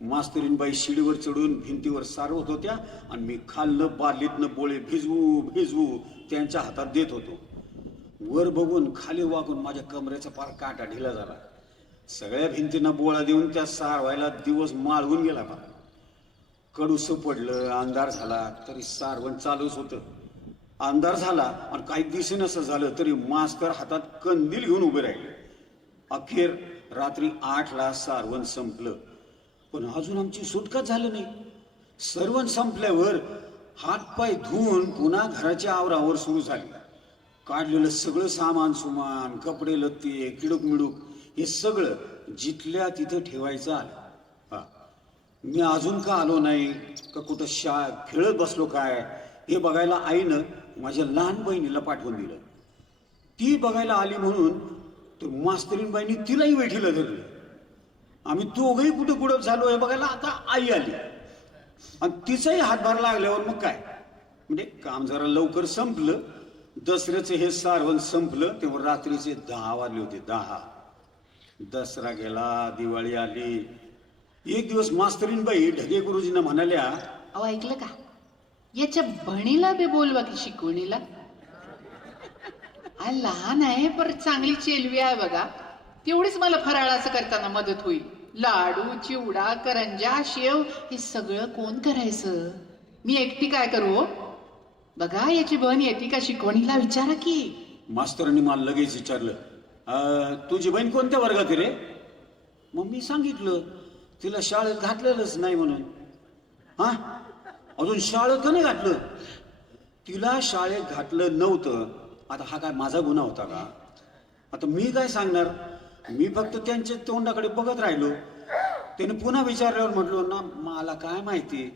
मास्तरीबाई शिडीवर चढून भिंतीवर सारवत होत्या आणि मी खाल्लं बादलीतनं बोळे भिजवू भिजवू त्यांच्या हातात देत होतो. वर बघून खाली वागून माझ्या कमरेचा पार काटा ढिला झाला. सगळ्या भिंतींना बोळा देऊन त्या सारवायला दिवस माळवून गेला. मला कडूस पडलं, अंधार झाला तरी सारवण चालूच होतं. अंधार झाला आणि काही दिसेनसं झालं तरी मास्तर हातात कंदील घेऊन उभे राहिले. अखेर रात्री 8ला सारवण संपलं, पण अजून आमची सुटका झाली नाही. सरवण संपल्यावर हातपाय धुवून पुन्हा घराच्या आवरावर सुरू झाली. काढलेलं सगळं सामान सुमान, कपडे लत्ते, किडूक मिडूक हे सगळं जिथल्या तिथं ठेवायचं आलं. मी अजून का आलो नाही का कुठं खेळत बसलो काय हे बघायला आईनं माझ्या लहान बहिणीला पाठवून दिलं. ती बघायला आली म्हणून ते मास्तरीनबाईंनी तिलाही वेठीला धरलं. आम्ही दोघंही कुठं कुठं झालो हे बघायला आता आई आली आणि तिचाही हातभार लागल्यावर मग काय म्हणजे काम जरा लवकर संपलं. दसऱ्याचं हे सारवण संपलं तेव्हा रात्रीचे 10 वाजले होते. 10. दसरा गेला, दिवाळी आली. एक दिवस मास्तरीनबाई ढगे गुरुजींना म्हणाल्या, अहो ऐकलं का, याच्या बहिणीला बे बोलवा की शिकवणीला. आ लहान आहे पर चांगली चेलवी आहे बघा. तेवढीच मला फराळाचं करताना मदत होईल. लाडू, चिवडा, करंजा, शेव हे सगळं कोण करायचं? मी एकटी काय करू हो? बघा याची बहीण येते का शिकवणीला विचारा की. मास्तरांनी मला लगेच विचारलं, तुझी बहीण कोणत्या वर्गात आहे रे? मग मी सांगितलं तिला शाळेत घातलेलंच नाही म्हणून. हा, अजून शाळेत का नाही घातलं? तिला शाळेत घातलं नव्हतं. आता हा काय माझा गुन्हा होता का? आता मी काय सांगणार? मी फक्त त्यांच्या तोंडाकडे बघत राहिलो. त्याने पुन्हा विचारल्यावर म्हटलो ना मला काय माहिती,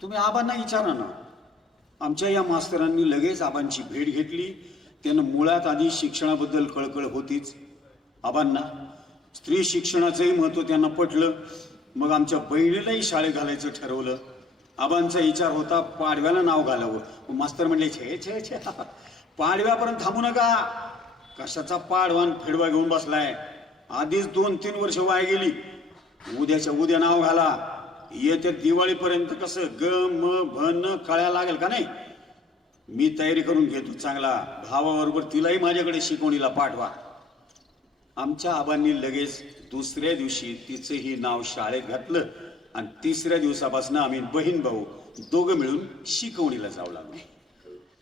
तुम्ही आबांना विचारा ना. आमच्या या मास्तरांनी लगेच आबांची भेट घेतली. त्यानं मुळात आधी शिक्षणाबद्दल कळकळ होतीच. आबांना स्त्री शिक्षणाचंही महत्त्व त्यांना पटलं. मग आमच्या बहिणीलाही शाळेत घालायचं ठरवलं. आबांचा विचार होता पाडव्याला नाव घालावं. मास्तर म्हणले छे छे छे, पाडव्यापर्यंत थांबू नका. कशाचा पाडवान फेडवा घेऊन बसलाय? आधीच 2-3 वर्ष वाया गेली. उद्याच्या उद्या नाव घाला. येत्या दिवाळीपर्यंत कसं ग म भन कळायला लागेल का नाही? मी तयारी करून घेतो चांगला. भावाबरोबर तिलाही माझ्याकडे शिकवणीला पाठवा. आमच्या आबांनी लगेच दुसऱ्या दिवशी तिचंही नाव शाळेत घातलं आणि तिसऱ्या दिवसापासून आम्ही बहीण भाऊ दोघं मिळून शिकवणीला जाऊ लागलो.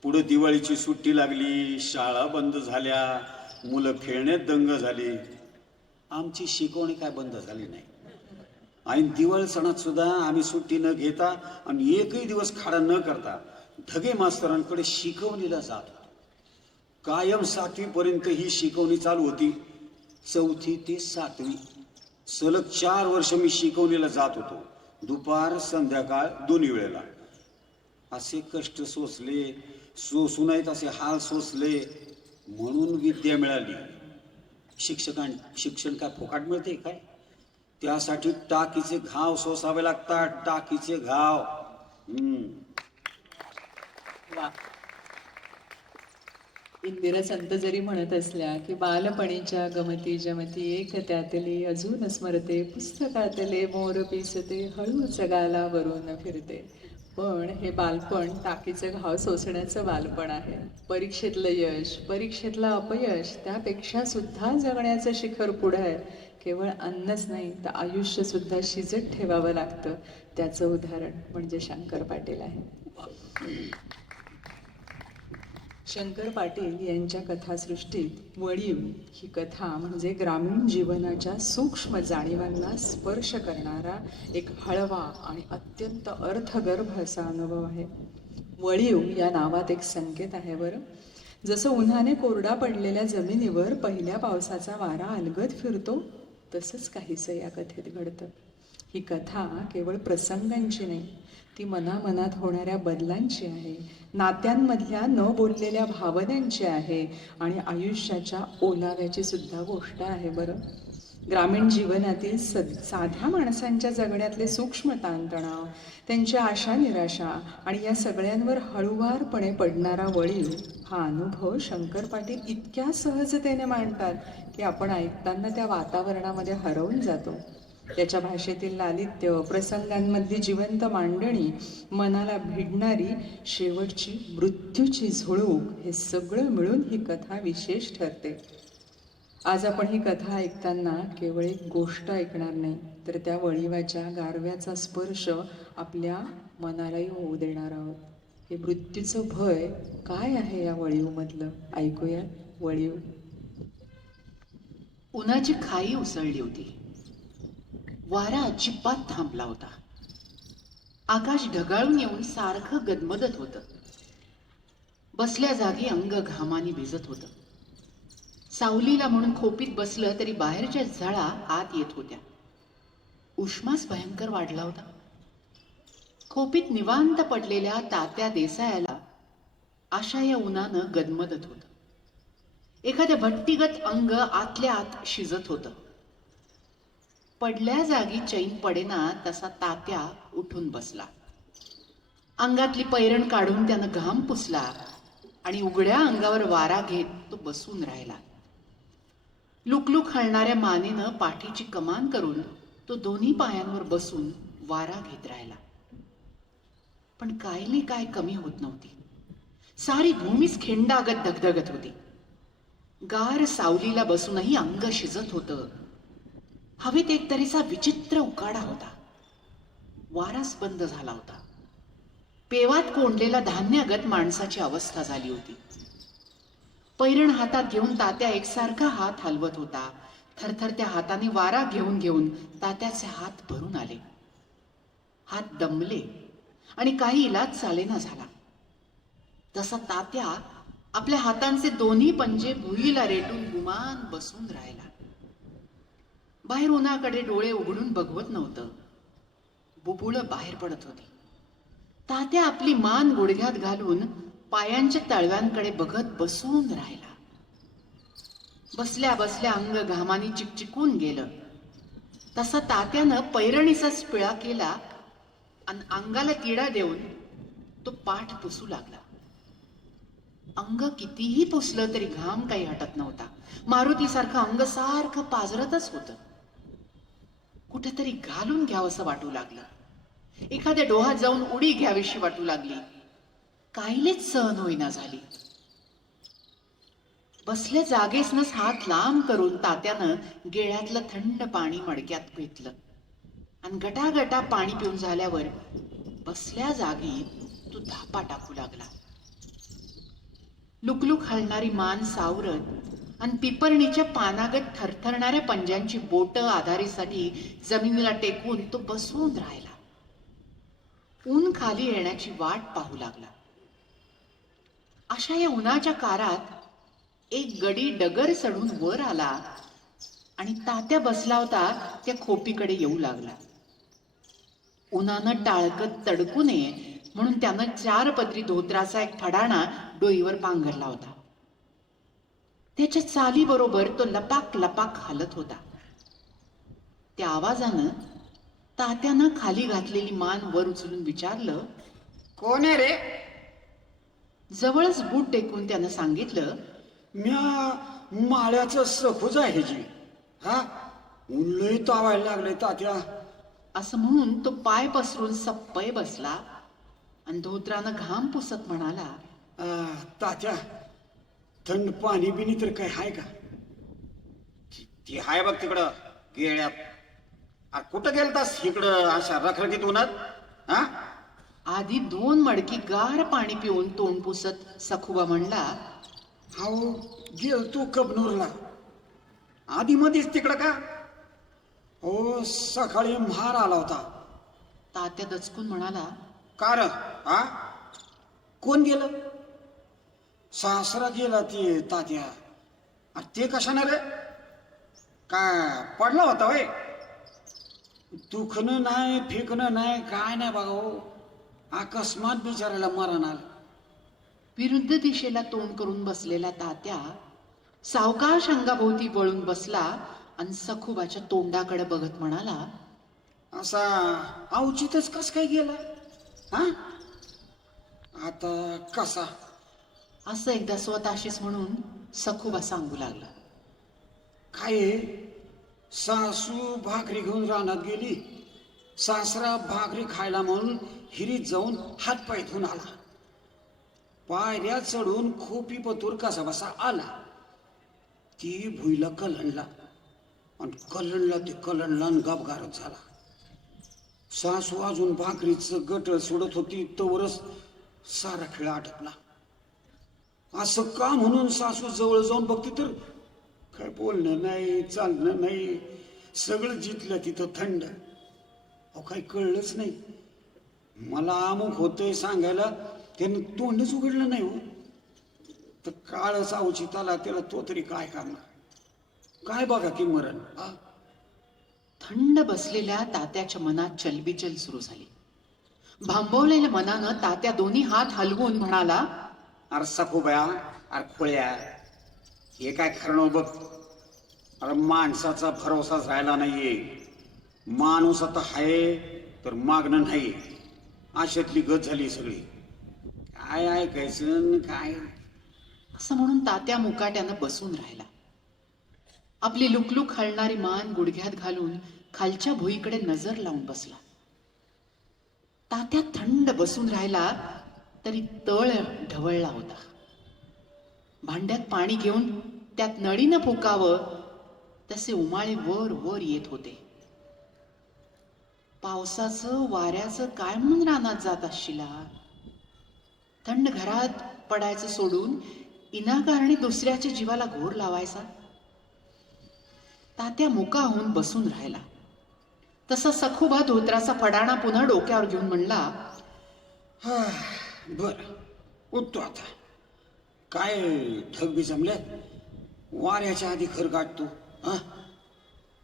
पुढे दिवाळीची सुट्टी लागली, शाळा बंद झाल्या, मुलं खेळण्यात दंग झाली. आमची शिकवणी काय बंद झाली नाही. आणि दिवाळी सणात सुद्धा आम्ही सुट्टी न घेता आणि एकही दिवस खाडा न करता ढगे मास्तरांकडे शिकवणीला जात होतो. कायम 7वी पर्यंत ही शिकवणी चालू होती. 4थी ते 7वी सलग 4 वर्ष मी शिकवणीला जात होतो. दुपार संध्याकाळ दोन्ही वेळेला. असे कष्ट सोसले, सोसू नयेत असे हाल सोसले म्हणून विद्या मिळाली. शिक्षण काय फुकाट मिळते काय? त्यासाठी टाकीचे घाव सोसावे लागतात. टाकीचे घाव. वा. इंदिरा संत जरी म्हणत असल्या की बालपणीच्या गमती जमती एक त्यातली अजून स्मरते, पुस्तकातले मोर पिसते, हळूच गाला वरून फिरते. पण हे बालपण टाकीचं घाव सोसण्याचं बालपण आहे. परीक्षेतलं यश, परीक्षेतलं अपयश त्यापेक्षा सुद्धा जगण्याचं शिखर पुढं आहे. केवळ अन्नच नाही तर आयुष्य सुद्धा शिजत ठेवावं लागतं. त्याचं उदाहरण म्हणजे शंकर पाटील आहे. शंकर पाटील यांच्या कथासृष्टीत वळीव ही कथा म्हणजे ग्रामीण जीवनाच्या सूक्ष्म जाणीवांना स्पर्श करणारा एक हळवा आणि अत्यंत अर्थगर्भ असा अनुभव आहे. वळीव या नावात एक संकेत आहे बरं. जसं उन्हाने कोरडा पडलेल्या जमिनीवर पहिल्या पावसाचा वारा अलगद फिरतो तसंच काहीसं या कथेत घडतं. ही कथा केवळ प्रसंगांची नाही, ती मनामनात होणाऱ्या बदलांची आहे, नात्यांमधल्या न बोललेल्या भावनांची आहे आणि आयुष्याच्या ओलाव्याची सुद्धा गोष्ट आहे बरं. ग्रामीण जीवनातील साध्या माणसांच्या जगण्यातले सूक्ष्म ताणतणाव, त्यांच्या आशा निराशा आणि या सगळ्यांवर हळूवारपणे पडणारा वळीव हा अनुभव शंकर पाटील इतक्या सहजतेने मांडतात की आपण ऐकताना त्या वातावरणामध्ये हरवून जातो. त्याच्या भाषेतील लालित्य, प्रसंगांमधली जिवंत मांडणी, मनाला भिडणारी शेवटची मृत्यूची झुळूक हे सगळं मिळून ही कथा विशेष ठरते. आज आपण ही कथा ऐकताना केवळ एक गोष्ट ऐकणार नाही तर त्या वळीवाच्या गारव्याचा स्पर्श आपल्या मनालाही होऊ देणार आहोत. हे मृत्यूचं भय काय आहे या वळीवमधलं, ऐकूया. वळीव. उन्हाची खाई उसळली होती. वारा अजिबात थांबला होता. आकाश ढगाळून येऊन सारखं गदमदत होतं. बसल्या जागी अंग घामाने भिजत होतं. सावलीला म्हणून खोपीत बसलं तरी बाहेरच्या झळा आत येत होत्या. उष्मास भयंकर वाढला होता. खोपीत निवांत पडलेल्या तात्या देसायाला आशाया उन्हानं गदमदत होत. एखाद्या भट्टीगत अंग आतल्या आत शिजत होत. पडल्या जागी चैन पडेना तसा तात्या उठून बसला. अंगातली पैरण काढून त्यानं घाम पुसला आणि उघड्या अंगावर वारा घेत तो बसून राहिला. लुकलुक हलणाऱ्या मानेनं पाठीची कमान करून तो दोन्ही पायांवर बसून वारा घेत राहिला. पण कायली काय कमी होत नव्हती. सारी भूमीच खिंडागत धगधगत होती. गार सावलीला बसूनही अंग शिजत होतं. हवेत एक तऱ्हेचा विचित्र उकाडा होता. वाराच बंद झाला होता. पेवात कोंडलेला धान्यागत माणसाची अवस्था झाली होती. पैरण हातात घेऊन तात्या एकसारखा हात हलवत होता. थरथरत्या हाताने वारा घेऊन घेऊन तात्याचे हात भरून आले. हात दमले आणि काही इलाज चालेना झाला. तसा तात्या आपल्या हातांचे दोन्ही पंजे भुईला रेटून गुमान बसून राहिला. बाहेर उन्हाकडे डोळे उघडून बघवत नव्हतं. बुबुळं बाहेर पडत होती. तात्या आपली मान गुडघ्यात घालून पायांच्या तळव्यांकडे बघत बसून राहिला. बसल्या बसल्या अंग घामाने चिकचिकून गेलं. तसा तात्यानं पैरणीचाच पिळा केला आणि अंगाला तिडा देऊन तो पाठ पुसू लागला. अंग कितीही पुसलं तरी घाम काही हटत नव्हता. मारुतीसारखं अंग सारखं पाजरतच होतं. कुठेतरी घालून घ्यावंसं वाटू लागलं. एखाद्या डोहात जाऊन उडी घ्यावीशी वाटू लागली. काहीलेच सहन होईना झाली. बसल्या जागेसनच हात लांब करून तात्यानं गेळ्यातलं थंड पाणी मडक्यात घेतलं आणि गटागटा पाणी पिऊन झाल्यावर बसल्या जागी तो धापा टाकू लागला. लुकलुक हलणारी मान सावरत आणि पिपरणीच्या पानागत थरथरणाऱ्या पंजांची बोट आधारीसाठी जमिनीला टेकवून तो बसून राहिला. ऊन खाली येण्याची वाट पाहू लागला. अशा या उन्हाच्या कारात एक गडी डगर चढून वर आला आणि तात्या बसला होता त्या खोपीकडे येऊ लागला. उन्हानं टाळकत तडकू नये म्हणून त्यानं 4 पदरी धोत्राचा एक फडाणा डोईवर पांघरला होता. त्याच्या चाली बरोबर तो लपाक लपाक हलत होता. त्या आवाजानं तात्यानं खाली घातलेली मान वर उचलून विचारलं, कोण आहे रे? जवळच बूट टेकून त्यानं सांगितलं, म्या माळ्याचं सखूज आहे जी. हा, ऊन लय तावायला लागले तात्या. असं म्हणून तो पाय पसरून सप्पय बसला आणि धोत्रानं घाम पुसत म्हणाला, तात्या, थंड पाणी बिनी तर काय हाय का? ती हाय बघ तिकडं गेळ्यात. कुठं गेलतास इकडं अशा रखरखीत उन्हात? हा, आधी 2 मडकी गार पाणी पिऊन तोंड पुसत सखुबा म्हणला, हाऊ गेल तू कबनूरला. आधी मध्येच तिकडं का? हो, सकाळी म्हार आला होता. तात्या दचकून म्हणाला, कार हा, कोण गेलं? सासरा गेला ते तात्या. ते कशाने रे? काय पडला होता वय? दुखणं नाही, फेकणं नाही, काय नाही बघा हो. अकस्मात बिचारायला मरण आलं. विरुद्ध दिशेला तोंड करून बसलेला तात्या सावकाश अंगाभोवती वळून बसला आणि सखुबाच्या तोंडाकडे बघत म्हणाला, असा अवचितच कस काय गेला? हा, आता कसा? असं एकदा स्वतःशीच म्हणून सखुबा सांगू लागला. काय, सासू भाकरी घेऊन रानात गेली. सासरा भाकरी खायला म्हणून हिरीत जाऊन हातपाय धुवून आला. पायऱ्या चढून खोपी पतूर कसा बसा आला. ती भुईला कलंडला आणि कलंडला आणि गपगारच झाला. सासू अजून भाकरीचं गटळ सोडत होती तोवरच सारा खेळ आटपला. असं का म्हणून सासू जवळ जाऊन बघते तर काय बोलणं नाही, चालणं नाही, सगळं जिथलं तिथं थंड. अहो, काही कळलंच नाही. मला अमुक होतंय सांगायला त्यानं तोंडच उघडलं नाही हो. तर काळच अवचित आला त्याला, तो तरी काय करणार? काय बघा की मरण. थंड बसलेल्या तात्याच्या मनात चलबिचल सुरू झाली. भांबवलेल्या मनानं तात्या दोन्ही हात हलवून म्हणाला, अरे सखूबया, अरे खोळ्या, हे काय खरं बघ. अरे माणसाचा भरोसाच राहिला नाहीये. माणूस आता आहे तर मागणं नाही, अशातली गत झाली सगळी. काय ऐकायचं न काय. असं म्हणून तात्या मुकाट्यानं बसून राहिला. आपली लुकलुक हलणारी मान गुडघ्यात घालून खालच्या भुईकडे नजर लावून बसला. तात्या थंड बसून राहिला तरी तळ ढवळला होता. भांड्यात पाणी घेऊन त्यात नळीनं फुकावं तसे उमाळे वर वर येत होते. पावसाचं वाऱ्याचं काय म्हणून रानात जात असशिला? थंड घरात पडायचं सोडून इनाकारणी दुसऱ्याच्या जीवाला घोर लावायचा. तात्या मुका होऊन बसून राहिला. तसा सखोबा धोत्राचा फडाणा पुन्हा डोक्यावर घेऊन म्हणला, बर, उठतो आता. काय ढग बी जमल्यात, वाऱ्याच्या आधी घर गाठतो.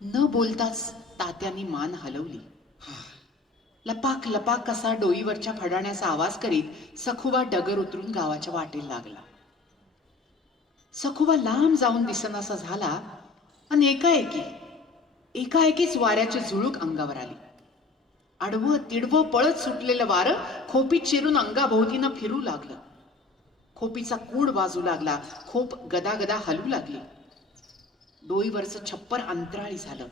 न बोलताच तात्यानी मान हलवली. लपाक लपाक कसा डोईवरच्या फडाण्याचा आवाज करीत सखुबा डगर उतरून गावाच्या वाटेला लागला. सखुबा लांब जाऊन दिसनासा झाला आणि एकाएकीच वाऱ्याची झुळूक अंगावर आली. आडवं तिडवं पळत सुटलेलं वारं खोपीत शिरून अंगाभोवतीनं फिरू लागलं. खोपीचा कूड वाजू लागला. खोप गदागदा हलू लागली. डोईवरचं छप्पर अंतराळी झालं.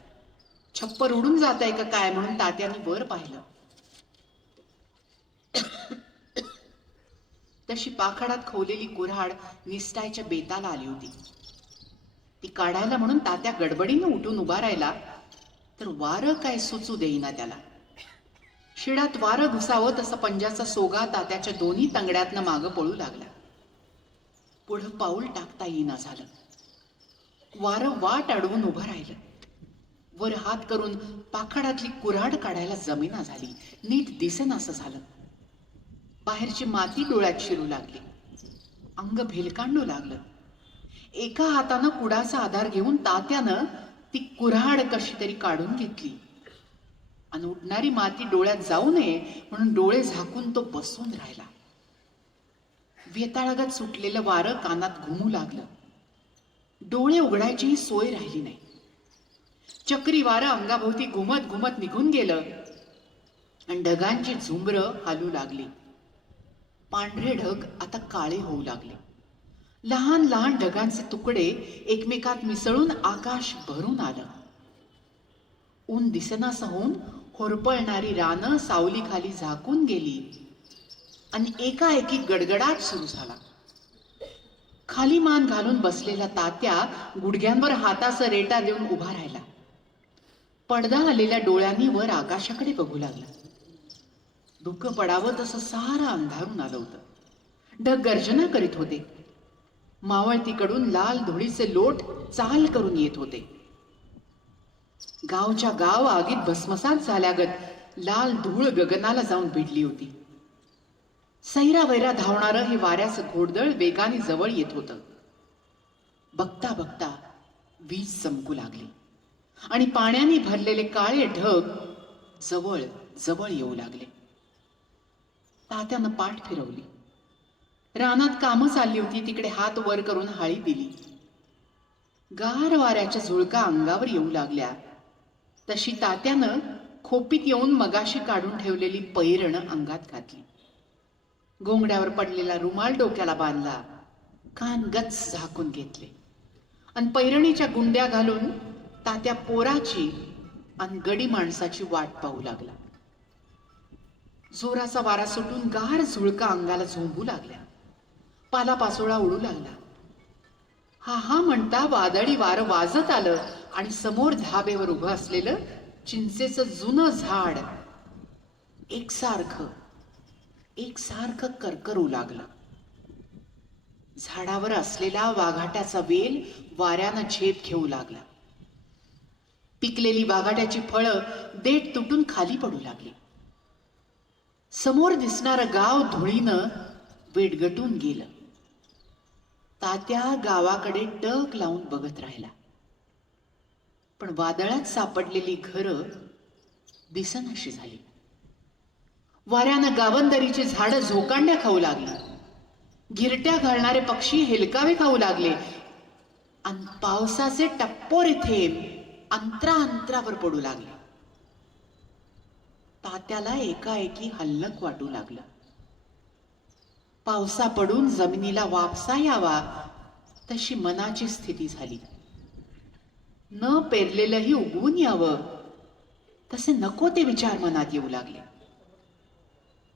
छप्पर उडून जात आहे का काय म्हणून तात्याने वर पाहिलं. तशी पाखडात खवलेली कुऱ्हाड निसटायच्या बेताला आली होती. ती काढायला म्हणून तात्या गडबडीनं उठून उभा राहिला तर वारं काय सुचू देईना त्याला. शिडात वारं घुसावं तसा पंजाचा सोगा तात्याच्या दोन्ही तंगड्यातनं मागं पळू लागला. पुढं पाऊल टाकता येईना झालं. वारं वाट अडवून उभं राहिलं. वर हात करून पाखडातली कुऱ्हाड काढायला जमिना झाली. नीट दिसेनासं झालं. बाहेरची माती डोळ्यात शिरू लागली. अंग भेलकांडू लागलं. एका हातानं कुडाचा आधार घेऊन तात्यानं ती कुऱ्हाड कशी तरी काढून घेतली आणि उडणारी माती डोळ्यात जाऊ नये म्हणून डोळे झाकून तो बसून राहिला. वेताळागत सुटलेलं वारं कानात घुमू लागलं. डोळे उघडायचीही सोय राहिली नाही. चक्री वारं अंगाभोवती घुमत घुमत निघून गेलं आणि ढगांची झुंबरं हालू लागली. पांढरे ढग आता काळे होऊ लागले. लहान लहान ढगांचे तुकडे एकमेकात मिसळून आकाश भरून आलं. ऊन दिसेनासं होऊन होरपळणारी रानं सावलीखाली झाकून गेली आणि एकाएकी गडगडाट सुरू झाला. खाली मान घालून बसलेला तात्या गुडघ्यांवर हाताचा रेटा देऊन उभा राहिला. पडदा आलेल्या डोळ्यांनी वर आकाशाकडे बघू लागला. धुकं पडावं तसं सारं अंधारून आलं होतं. ढग गर्जना करीत होते. मावळतीकडून लाल धुळीचे लोट चाल करून येत होते. गावच्या गाव आगीत भस्मसात झाल्यागत लाल धूळ गगनाला जाऊन भिडली होती. सैरा वैरा धावणारं हे वाऱ्याचं घोडदळ वेगाने जवळ येत होतं. बघता बघता वीज चमकू लागली आणि पाण्याने भरलेले काळे ढग जवळ जवळ येऊ लागले. तात्यानं पाठ फिरवली. रानात कामं चालली होती तिकडे हात वर करून हाळी दिली. गार वाऱ्याच्या झुळका अंगावर येऊ लागल्या. तशी तात्यानं खोपीत येऊन मगाशी काढून ठेवलेली पैरणं अंगात घातली. घोंगड्यावर पडलेला रुमाल डोक्याला बांधला. कान गच्च झाकून घेतले आणि पैरणीच्या गुंड्या घालून तात्या पोराची आणि गडी माणसाची वाट पाहू लागला. जोराचा वारा सुटून गार झुळका अंगाला झोंबू लागल्या. पालापाचोळा उडू लागला. हा म्हणता वादळी वारं वाजत आलं आणि समोर धाबेवर उभं असलेलं चिंचेचं जुनं झाड एकसारखं करकरू लागलं. झाडावर असलेला वाघाट्याचा वेल वाऱ्यानं झेप घेऊ लागला. पिकलेली वाघाट्याची फळं देठ तुटून खाली पडू लागली. समोर दिसणारं गाव धुळीनं वेडगटून गेलं. तात्या गावाकडे टक लावून बघत राहिला. पण वादळात सापडलेली घरं दिसनाशी झाली. वाऱ्यानं गावंदरीची झाडं झोकांड्या खाऊ लागली, गिरट्या घालणारे पक्षी हेलकावे खाऊ लागले आणि पावसाचे टप्पोरे थेंब अंतरावर पडू लागले. तात्याला एकाएकी हल्लक वाटू लागलं. पावसा पडून जमिनीला वापसा यावा तशी मनाची स्थिती झाली. न पेरलेलंही उगवून यावं तसे नको ते विचार मनात येऊ लागले.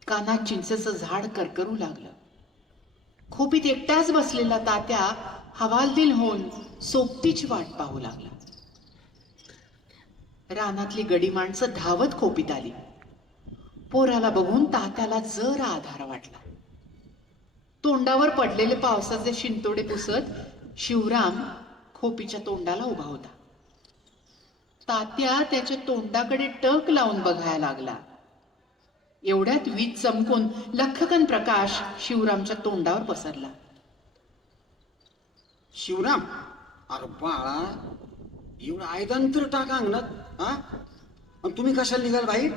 कानात चिंचेचं झाड करकरू लागलं. खोपीत एकटाच बसलेला तात्या हवालदिल होऊन सोबतीची वाट पाहू लागला. रानातली गडी माणसं धावत खोपीत आली. पोराला बघून तात्याला जरा आधार वाटला. तोंडावर पडलेले पावसाचे शिंतोडे पुसत शिवराम खोपीच्या तोंडाला उभा होता. तात्या त्याच्या तोंडाकडे टक लावून बघायला लागला. एवढ्यात वीज चमकून लख्खकन प्रकाश शिवरामच्या तोंडावर पसरला. शिवराम, अरे बाळा, एवढं आयदान तर टाका अंगणात, हा? आणि तुम्ही कशाला निघाल बाहेर?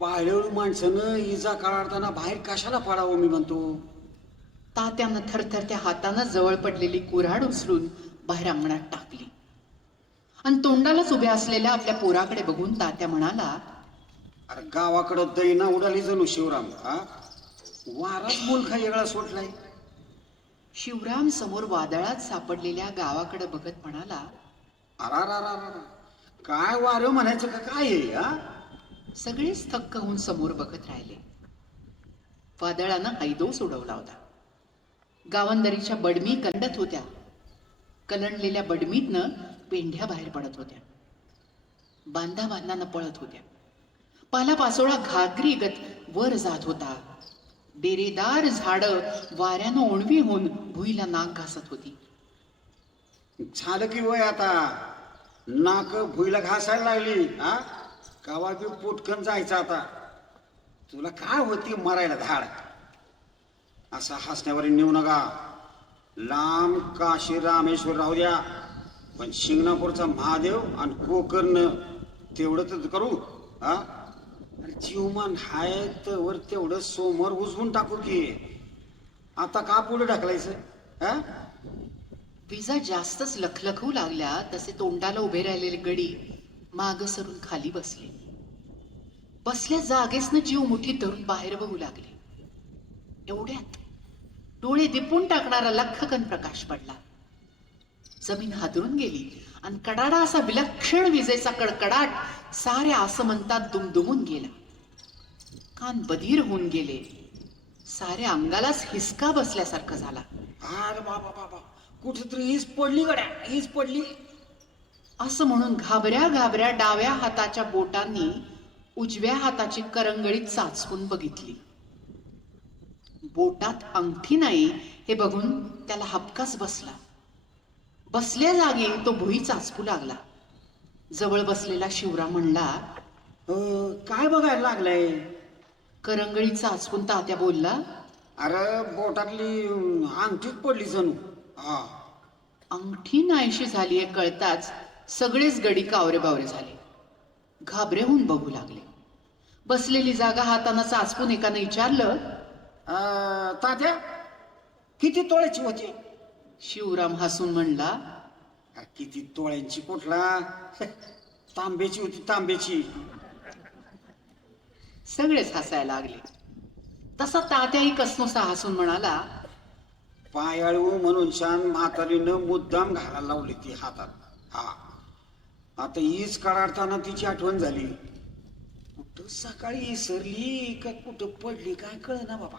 पाळलेली माणसानं इजा काढताना बाहेर कशाला पडावं मी म्हणतो. तात्यानं थरथरत्या हातानं जवळ पडलेली कुऱ्हाड उचलून बाहेर अंगणात टाकली आणि तोंडालाच उभ्या असलेल्या आपल्या पोराकडे बघून तात्या म्हणाला, अरे गावाकडं दैना उडाली जणू शिवराम, हा? वाराच मूलखा वेगळा सोडलाय. शिवराम समोर वादळात सापडलेल्या गावाकडे बघत म्हणाला, अरा काय वारं म्हणायचं का काय आहे, हा? सगळेच थक्क होऊन समोर बघत राहिले. वादळानं हैदोस उडवला होता. गावंदरीच्या बडमी कंडत होत्या. कलंडलेल्या बडमीतनं पेंढ्या बाहेर पडत होत्या. बांधानं पळत होत्या. पालापाचोळा घागरीगत वर जात होता. डेरेदार झाडं वाऱ्यानं ओणवी होऊन भुईला नाक घासत होती. झालं की वय आता, नाक भुईला घासायला लागली, हा? गावा बी पोटकन जायचं आता. तुला काय होती मरायला धाड? असा हसण्यावर नेऊ नका. लांब काशी रामेश्वर राहू द्या, पण शिंगणापूरचा महादेव आणि गोकर्ण तेवढं तर करू, हा? अरे जीवमान हाय तर तेवढं सोमवार उजवून टाकू की. आता का पुढे ढकलायचं, हा? विजा जास्तच लखलखू लागल्या तसे तोंडाला उभे राहिलेले गडी माग सरून खाली बसले. बसल्या जागेसनं जीव मुठीत धरून बाहेर बघू लागले. एवढ्यात डोळे दिपून टाकणारा लख्खकन प्रकाश पडला. जमीन हादरून गेली आणि कडाडा असा विलक्षण विजेचा कडकडाट साऱ्या आसमंतात दुमदुमून गेला. कान बधीर होऊन गेले. साऱ्या अंगालाच हिसका बसल्यासारखं झाला. अरे बाबा बाबा, कुठेतरी हीच पडली गड्या, हीच पडली. असं म्हणून घाबऱ्या डाव्या हाताच्या बोटांनी उजव्या हाताची करंगळी चाचपून बघितली. बोटात अंगठी नाही हे बघून त्याला हपकाच बसला. बसल्या जागी तो भुई चाचपू लागला. जवळ बसलेला शिवराम म्हणला, काय बघायला लागलंय? करंगळी चाचपून तात्या बोलला, अरे बोटातली अंगठीच पडली जणू. हा. अंगठी नाहीशी झाली हे कळताच सगळेच गडी कावरे बावरे झाले. घाबरे होऊन बघू लागले. बसलेली जागा हातानं चाचपून एकानं विचारलं, तात्या, किती तोळ्याची होती? शिवराम हसून म्हणला, अरे किती तोळ्यांची कुठला, तांब्याची होती, तांब्याची. सगळेच हसायला लागले. तसा तात्याही कसनोसा हसून म्हणाला, पायाळू म्हणून शान म्हातारीनं मुद्दाम घालायला लावली ती हातात. हा, आता हीच काढताना तिची आठवण झाली. कुठं सकाळी इसरली का कुठं पडली काय कळ ना बाबा.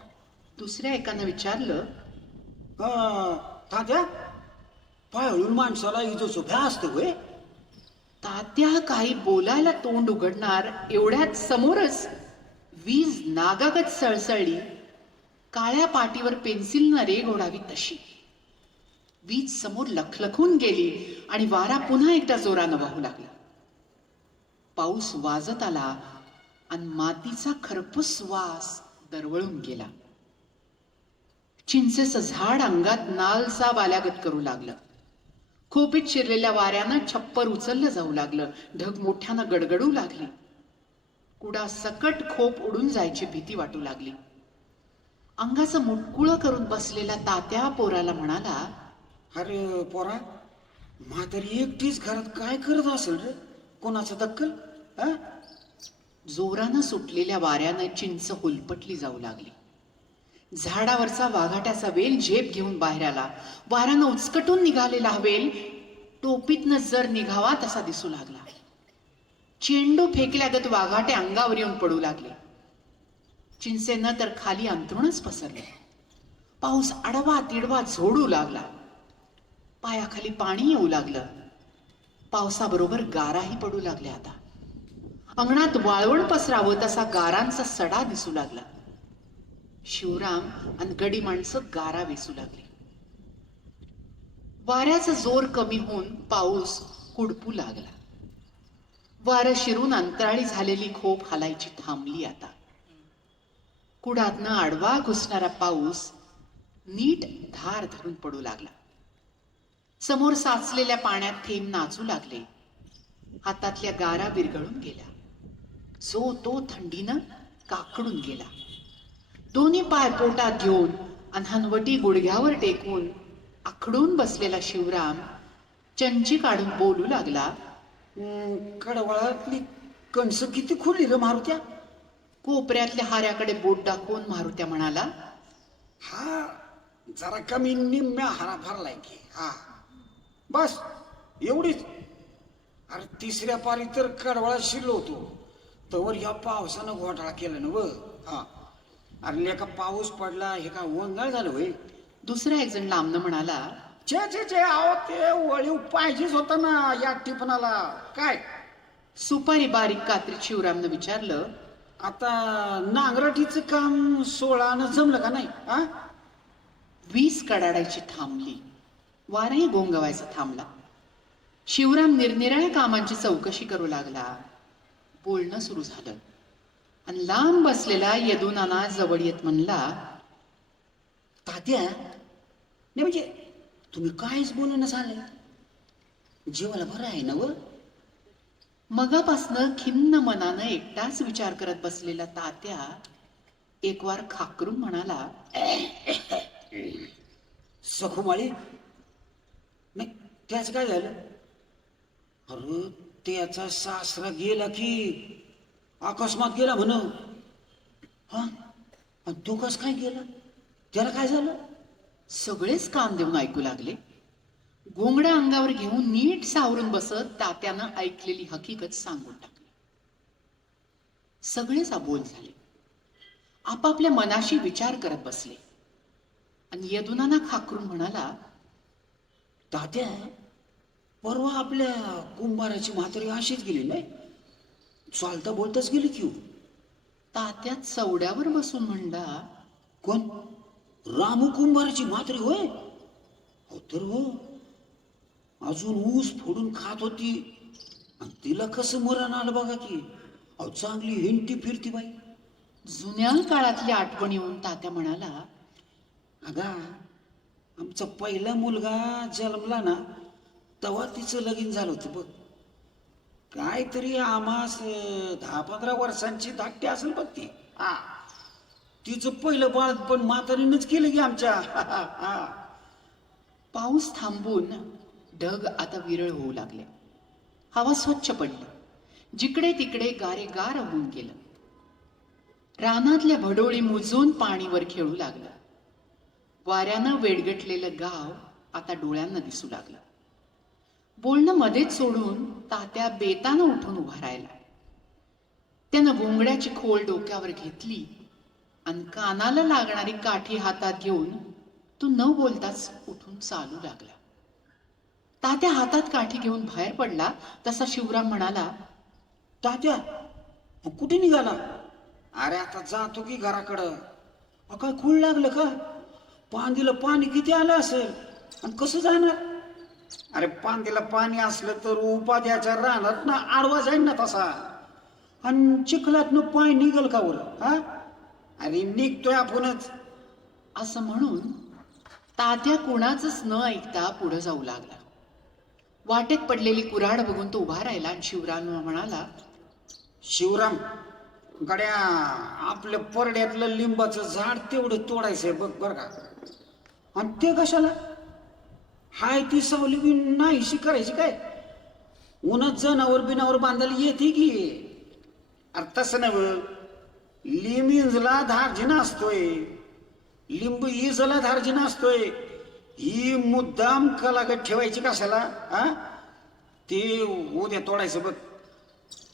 दुसऱ्या एकानं विचारलं, तात्या, पायाळून माणसाला इथं उभ्या असतं होय? तात्या काही बोलायला तोंड उघडणार एवढ्यात समोरच वीज नागागत सळसळली. काळ्या पाटीवर पेन्सिलनं रेघ ओढावी तशी. वीज समोर लखलखून गेली आणि वारा पुन्हा एकदा जोरानं वाहू लागला. पाऊस वाजत आला आणि मातीचा खरपूस वास दरवळून गेला. चिंचेचं झाड अंगात नालसाब आल्यागत करू लागलं. खोपीत शिरलेल्या वाऱ्यानं छप्पर उचललं जाऊ लागलं. ढग मोठ्यानं गडगडू लागली. कुडा सकट खोप उडून जायची भीती वाटू लागली. अंगाचं मुटकुळं करून बसलेला तात्या पोराला म्हणाला, अरे पोरा, म्हातारी एकटीच घरात काय करत असेल रे? कोणाचं दक्कल? हा? जोरानं सुटलेल्या वाऱ्यानं चिंच हुलपटली जाऊ लागली. झाडावरचा वाघाट्याचा वेल झेप घेऊन बाहेर आला. वाऱ्यानं उचकटून निघालेला हा वेल टोपीतनं जर निघावा तसा दिसू लागला. चेंडू फेकल्यागत वाघाटे अंगावर येऊन पडू लागले. चिंचेनं तर खाली अंथरुणच पसरले. पाऊस आडवा तिडवा झोडू लागला. पायाखाली पाणी येऊ लागलं. पावसाबरोबर गाराही पडू लागल्या. आता अंगणात वाळवण पसरावं तसा गारांचा सडा दिसू लागला. शिवराम आणि गडी माणसं गारा वेचू लागली. वाऱ्याचा जोर कमी होऊन पाऊस कुडपू लागला. वारं शिरून अंतराळी झालेली खोप हालायची थांबली. आता कुडातनं आडवा घुसणारा पाऊस नीट धार धरून पडू लागला. समोर साचलेल्या पाण्यात थेंब नाचू लागले. हातातल्या गारा विरघळून गेल्या. जो तो थंडीनं काकडून गेला. दोन्ही पाय पोटात घेऊन आणि हनवटी गुडघ्यावर टेकून आखडून बसलेला शिवराम चंची काढून बोलू लागला, कडवाळातली कणसं किती खुली रे मारुत्या? कोपऱ्यातल्या हाऱ्याकडे बोट दाखवून मारुत्या म्हणाला, हा जरा कमी निम्म्या हारा भरलाय की. हा बस एवढीच. अरे तिसऱ्या पारी तर कडवाळा शिरलो होतो, तवर या पावसानं घोटाळा केला ना व. हा अरे का पाऊस पडला हे का वंगाळ झालं होय? दुसरा एक जण लांबनं म्हणाला, छे आहो ते वळीव पाहिजेच होता ना या टिपणाला. काय सुपारी बारीक कात्रीत शिवरामनं विचारलं, आता नांगरटीचं काम 16 जमलं का नाही? हा वीस कडाडायची थांबली. वाराही गोंगवायचा थांबला. शिवराम निरनिराळ्या कामांची चौकशी करू लागला. बोलणं सुरू झालं आणि लांब बसलेला यदुनाना जवळ येत म्हणला, तात्या नाही म्हणजे तुम्ही काहीच बोलणं झालं. जेवायला बरं आहे ना व? मगापासनं खिन्न मनानं एकटाच विचार करत बसलेला तात्या एक वार खाकरून म्हणाला, सखुमाळी नाही त्याच काय झालं? अरे त्याचा सासरा गेला की अकस्मात गेला म्हण. हा आणि तू कस काय गेला? त्याला काय झालं? सगळेच कान देऊन ऐकू लागले. घोंगड्या अंगावर घेऊन नीट सावरून बसत तात्यानं ऐकलेली हकीकत सांगून टाकली. सगळेच अबोल झाले. आपापल्या मनाशी विचार करत बसले आणि यदुनाना खाकरून म्हणाला, तात्या परवा आपल्या कुंभाराची म्हातारी अशीच गेली नाही? चालता बोलताच गेली की. तात्या चवड्यावर बसून म्हणला, कोण? रामू कुंभाराची म्हातारी होय? हो तर हो, अजून ऊस फोडून खात होती आणि तिला कसं मरण आलं बघा की. अहो चांगली हिंडती फिरती बाई. जुन्या काळातली आठवण येऊन तात्या म्हणाला, अगा आमचा पहिला मुलगा जन्मला ना तेव्हा तिचं लगीन झालं होतं बघ. काहीतरी आम्हास 10-15 वर्षांची धाकटी असेल बघ ती. हा तिचं पहिलं बाळ पण म्हातारीनंच केलं की आमच्या. हा पाऊस थांबून ढग आता विरळ होऊ लागले. हवा स्वच्छ पडली. जिकडे तिकडे गारे गार होऊन गेलं. रानातल्या भडोळी मुजून पाणी वर खेळू लागलं. वाऱ्यानं वेडगटलेलं गाव आता डोळ्यांना दिसू लागलं. बोलणं मध्येच सोडून तात्या बेतानं उठून उभा राहिला. त्यानं घोंगड्याची खोल डोक्यावर घेतली आणि कानाला लागणारी काठी हातात घेऊन तो न बोलताच उठून चालू लागला. तात्या हातात काठी घेऊन बाहेर पडला तसा शिवराम म्हणाला, तात्या कुठे निघाला? अरे आता जातो की घराकडं. काय खूळ लागलं का? पांदीला पाणी किती आलं असेल आणि कसं जाणार? अरे पांदीला पाणी असलं तर उपाध्याच्या रानात ना आडवा जाईल ना तसा. आणि चिखलातनं पाय निघल का वर? हा अरे निघतोय आपणच. असं म्हणून तात्या कुणाचंच न ऐकता पुढे जाऊ लागला. वाटेत पडलेली कुऱ्हाड बघून तो उभा राहिला आणि शिवराम म्हणाला, शिवराम गड्या आपल्या परड्यातलं लिंबाचं झाड तेवढं तोडायचंय बघ बर का. आणि ते कशाला हाय ती सावली बी नाहीशी करायची काय. उन्हात जनावर बिनावर बांधायला येते की. अरे तसं नव लिंब इंजला धार्जिना असतोय, लिंब इजला धार्जिना असतोय. ही मुद्दाम कलागत ठेवायची कशाला हा. ते उद्या तोडायचं बघ.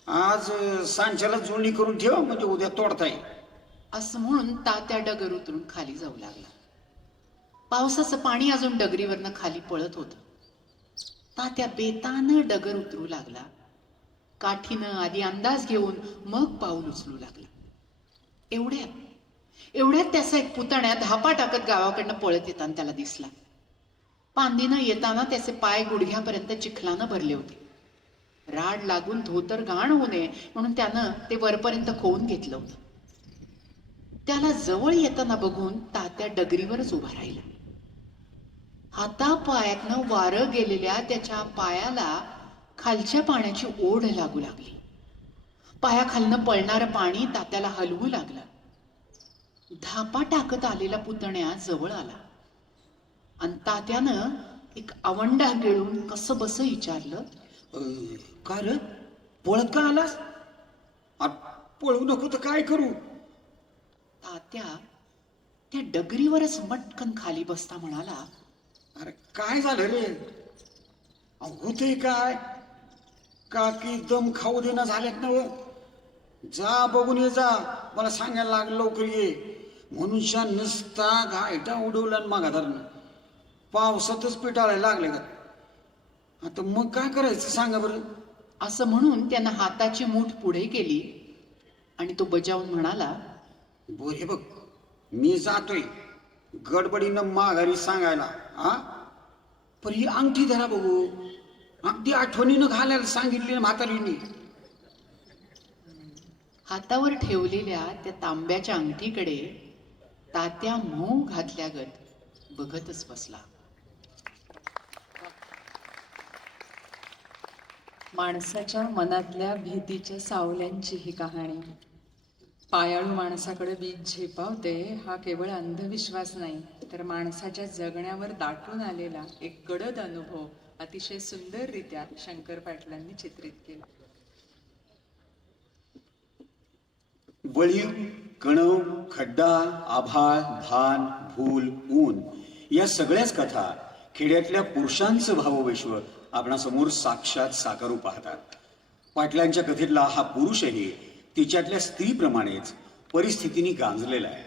आज सांच्याला जुळणी करून ठेव म्हणजे उद्या तोडता येईल. असं म्हणून तात्या डगर उतरून खाली जाऊ लागला. पावसाचं पाणी अजून डगरीवरनं खाली पळत होतं. तात्या बेतानं डगर उतरू लागला. काठीनं आधी अंदाज घेऊन मग पाऊल उचलू लागला. एवढ्यात त्याचा एक पुतण्या धापा टाकत गावाकडनं पळत येताना त्याला दिसला. पांदीनं येताना त्याचे पाय गुडघ्यापर्यंत चिखलानं भरले होते. राड लागून धोतर घाण होऊ नये म्हणून त्यानं ते वरपर्यंत खोवून घेतलं होतं. त्याला जवळ येताना बघून तात्या डगरीवरच उभा राहिला. हातापायातनं वारं गेलेल्या त्याच्या पायाला खालच्या पाण्याची ओढ लागू लागली. पायाखालनं पळणारं पाणी तात्याला हलवू लागलं. धापा टाकत आलेला पुतण्या जवळ आला आणि तात्यानं एक आवंडा गिळून कसं बस विचारलं, काय रे पळत का आलास. पळू नको तर काय करू. तात्या त्या डगरीवरच मटकन खाली बसता म्हणाला, अरे काय झालं रे. होते काय का की दम खाऊ देणं झाल्यात ना. जा बघून ये जा. मला सांगायला लागलं लवकर ये म्हणून शान नुसता घायटा उडवला आणि मागा धरणं. पावसातच पिटाळायला लागले का. आता मग काय करायचं सांगा बरं. असं म्हणून त्यानं हाताची मूठ पुढे केली आणि तो बजावून म्हणाला, बोरे बघ मी जातोय गडबडीनं माघारी सांगायला. हा पण ही अंगठी धरा बघू. अगदी आठवणीनं घालायला सांगितली ना म्हातारीने. हातावर ठेवलेल्या त्या तांब्याच्या अंगठीकडे तात्या मऊ घातल्यागत बघतच बसला. माणसाच्या मनातल्या भीतीच्या सावल्यांची ही कहाणी. पायाळू माणसाकडे वीज झेपावते हा केवळ अंधविश्वास नाही, तर माणसाच्या जगण्यावर दाटून आलेला एक गडद अनुभव अतिशय सुंदररित्या शंकर पाटलांनी चित्रित केला. वळी, कणव, खड्डा, आभाळ, भान, भूल, ऊन या सगळ्याच कथा खेड्यातल्या पुरुषांचं भावविश्व आपणासमोर साक्षात साकारू पाहतात. पाटलांच्या कथेतला हा पुरुषही तिच्यातल्या स्त्रीप्रमाणेच परिस्थितीने गांजलेला आहे.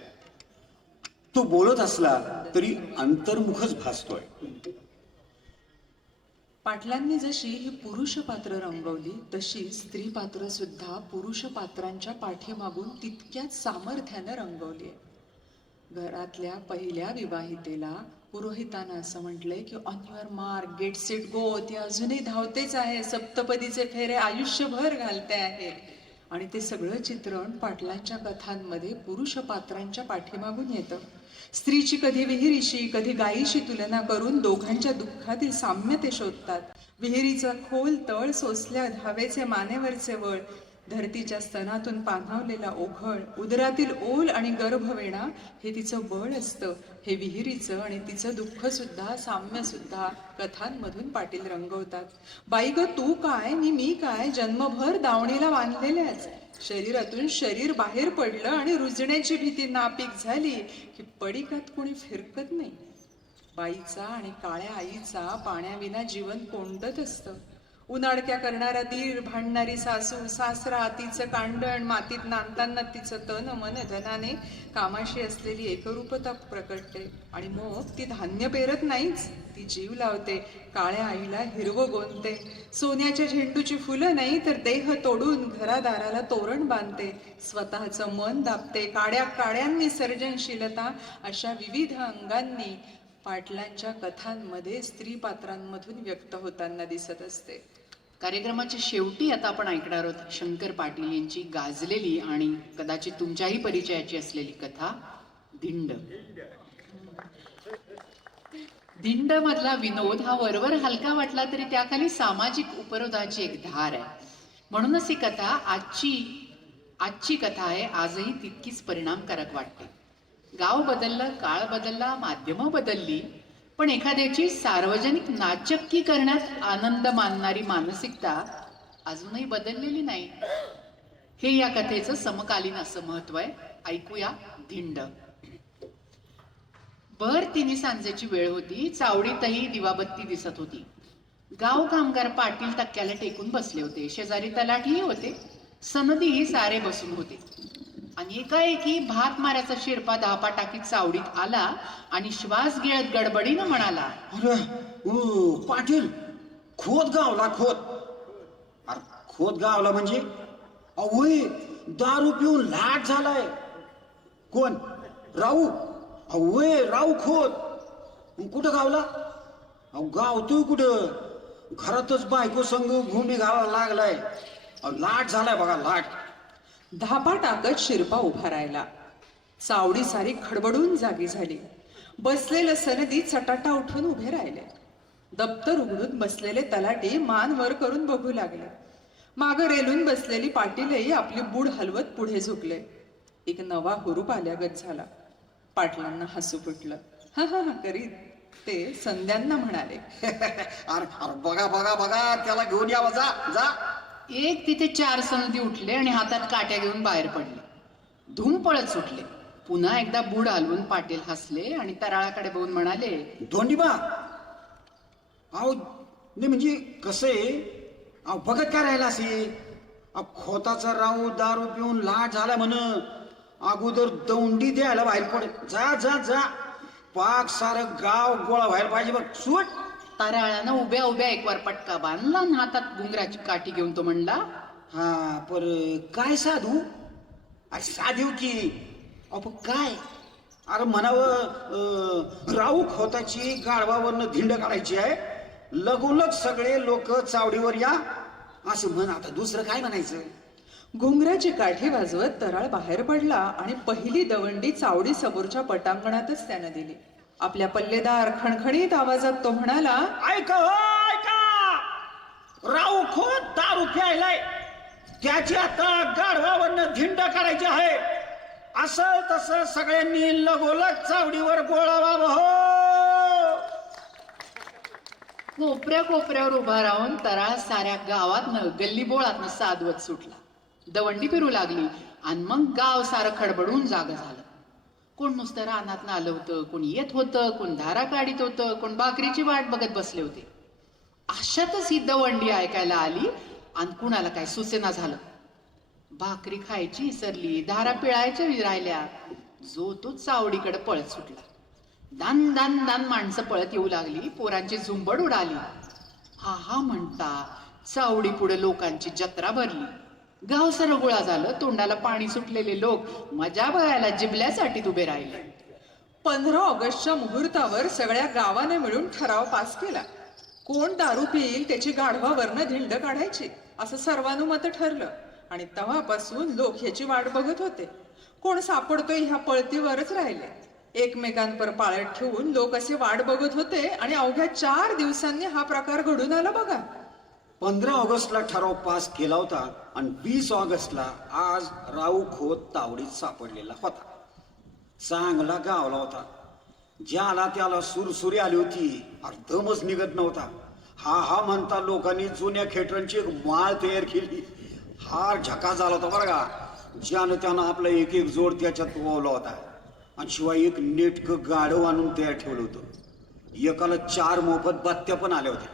तो बोलत असला तरी अंतर्मुखच भासतोय. पाटलांनी जशी ही पुरुष पात्र रंगवली तशी स्त्री पात्र सुद्धा पुरुष पात्रांच्या पाठीमागून तितक्याच सामर्थ्यानं रंगवली आहे. घरातल्या पहिल्या विवाहितेला पुरोहितानं असं म्हटलंय की on your mark get set go. ती अजूनही धावतेच आहे, सप्तपदीचे फेरे आयुष्यभर घालते आहे. आणि ते सगळं चित्रण पाटलांच्या कथांमध्ये पुरुष पात्रांच्या पाठीमागून येतं. स्त्रीची कधी विहिरीशी कधी गायीशी तुलना करून दोघांच्या दुःखातील साम्य ते शोधतात. विहिरीचा खोल तळ सोसल्या धावेचे मानेवरचे वळ, धरतीच्या स्तनातून पाणावलेला ओघळ, उदरातील ओल आणि गर्भवेणा हे तिचं बळ असतं. हे विहिरीचं आणि तिचं दुःख सुद्धा साम्य सुद्धा कथांमधून पाटील रंगवतात. बाई ग तू काय नि मी काय जन्मभर दावणीला बांधलेल्याच. शरीरातून शरीर बाहेर पडलं आणि रुजण्याची भीती नापीक झाली की पडिकात कोणी फिरकत नाही. बाईचा आणि काळ्या आईचा पाण्याविना जीवन कोंडत असतं. उन्हाळक्या करणारा दीर, भांडणारी सासू, सासरा, तिचं कांडण, मातीत नांदताना तिचं तन मन धनाने कामाशी असलेली एकरूपता प्रकटते. आणि मग ती धान्य पेरत नाहीच, ती जीव लावते. काळ्या आईला हिरवं गोंदते. सोन्याच्या झेंडूची फुलं नाही तर देह तोडून घरादाराला तोरण बांधते. स्वतःचं मन दाबते. काड्या काड्यांनी सर्जनशीलता अशा विविध अंगांनी पाटलांच्या कथांमध्ये स्त्री पात्रांमधून व्यक्त होताना दिसत असते. कार्यक्रमाच्या शेवटी आता आपण ऐकणार आहोत शंकर पाटील यांची गाजलेली आणि कदाचित तुमच्याही परिचयाची असलेली कथा धिंड. धिंड मधला विनोद हा वरवर हलका वाटला तरी त्याखाली सामाजिक उपरोधाची एक धार आहे. म्हणूनच ही कथा आजची आजची कथा आहे आजही तितकीच परिणामकारक वाटते. गाव बदललं, काळ बदलला, माध्यमं बदलली, पण एखाद्याची सार्वजनिक नाचक्की करण्यात आनंद मानणारी मानसिकता अजूनही बदललेली नाही. हे या कथेचं समकालीन असं महत्व आहे. ऐकूया धिंड. भर तिन्ही सांजेची वेळ होती. चावडीतही दिवाबत्ती दिसत होती. गाव कामगार पाटील टक्क्याला टेकून बसले होते. शेजारी तलाठीही होते. सनदीही सारे बसून होते. आणि एकाएकी भात माऱ्याचा शिरपा धापा टाकीत चावडीत आला आणि श्वास गिळत गडबडीनं म्हणाला, अरे ओ पाटील, खोत गावला खोत. अरे खोत गावला म्हणजे अवय दारू पिऊन लाट झालाय. कोण? राऊ. अवय राऊ खोत. कुठं गावला? अहो गावतोय कुठं? घरातच बायको संग घुमी घालायला लागलाय. लाट झालाय बघा, लाट. धापा टाकत शिरपा उभा राहिला. चावडी सारी खडबडून जागी झाली. बसलेलं सनदी चटाटा उठून उभे राहिले. दप्तर उघडून बसलेले तलाठी मान वर करून बघू लागले. मागं रेलून बसलेली पाटीलही आपली बूड हलवत पुढे झुकले. एक नवा हुरूप आल्यागत झाला. पाटलांना हसू फुटलं. हा हा हा करीत ते संध्यांना म्हणाले, अरे बघा बघा बघा, त्याला घेऊन यावं. जा जा. एक तिथे 4 सनदी उठले आणि हातात काट्या घेऊन बाहेर पडले. धूम पळत सुटले. पुन्हा एकदा बूड हलवून पाटील हसले आणि तराळाकडे बघून म्हणाले, धोंडीबा, अहो नाही म्हणजे कसं आहे, अहो बघत काय राहिला असे. खोताचा राहू दारू पिऊन लाट झाला म्हण. अगोदर दौंडी द्यायला बाहेर पड. जा जा जा. पाक सारं गाव गोळा व्हायला पाहिजे बघ. सूट. तराळानं उभ्या उभ्या एक वर पटका बांधला आणि हातात गुंगराची काठी घेऊन तो म्हणला, हा पर काय साधू? अरे साधू की. अहो पण काय? अरे म्हणावं राऊ खोताची गाढवावरनं धिंड काढायची आहे. लगोलग सगळे लोक चावडीवर या असं म्हण. आता दुसरं काय म्हणायचं? घुंगराची काठी वाजवत तराळ बाहेर पडला आणि पहिली दवंडी चावडी समोरच्या पटांगणातच त्यानं दिली. आपल्या पल्लेदार खणखणीत आवाजात तो म्हणाला, ऐका हो, ऐका. राऊ खोत दारू प्यायलाय. त्याची आता गाढवावरनं धिंड काढायची आहे. असं तसं सगळ्यांनी लगोलग चावडीवर गोळा व्हावं हो. कोपऱ्या कोपऱ्यावर उभा राहून तराळ साऱ्या गावातनं गल्लीबोळातनं साधवत सुटला. दवंडी फिरू लागली आणि मग गाव सारं खडबडून जागं झालं. कोण नुसतं रानातनं आलं होतं, कोण येत होतं, कोण धारा काढीत होतं, कोण भाकरीची वाट बघत बसले होते. अशातच ही दवंडी ऐकायला आली आणि कुणाला काय सुचेना झालं. भाकरी खायची विसरली, धारा पिळायच्या राहिल्या. जो तो चावडीकडे पळत सुटला. दान दान दान माणसं पळत येऊ लागली. पोरांची झुंबड उडाली. हा हा म्हणता चावडी पुढे लोकांची जत्रा भरली. गाव सरगुळा झालं. तोंडाला पाणी सुटलेले लोक मजा बघायला जिबल्यासाठी उभे राहिले. 15 ऑगस्टच्या मुहूर्तावर सगळ्या गावाने मिळून ठराव पास केला. कोण दारू पिईल त्याची गाढवावरनं धिंड काढायची असं सर्वानुमत ठरलं. आणि तेव्हापासून लोक ह्याची वाट बघत होते. कोण सापडतोय ह्या पळतीवरच राहिले. एकमेकांपर पाळत ठेवून लोक असे वाट बघत होते आणि अवघ्या 4 दिवसांनी हा प्रकार घडून आला बघा. 15 ऑगस्टला ठराव पास केला होता आणि 20 ऑगस्टला आज राऊ खोत तावडीत सापडलेला होता. चांगला गावला होता. ज्याला त्याला सुरसुरी आली होती. अर्धमच निघत नव्हता. हा हा म्हणता लोकांनी जुन्या खेटरांची एक माळ तयार केली. हार झका झाला होता बरं का. ज्यानं त्यानं आपला एक एक जोड त्याच्यात ओवला होता. आणि शिवाय एक नेटकं गाढव आणून तयार ठेवलं होतं. एकाला 4 मोफत बत्त्या पण आल्या होत्या.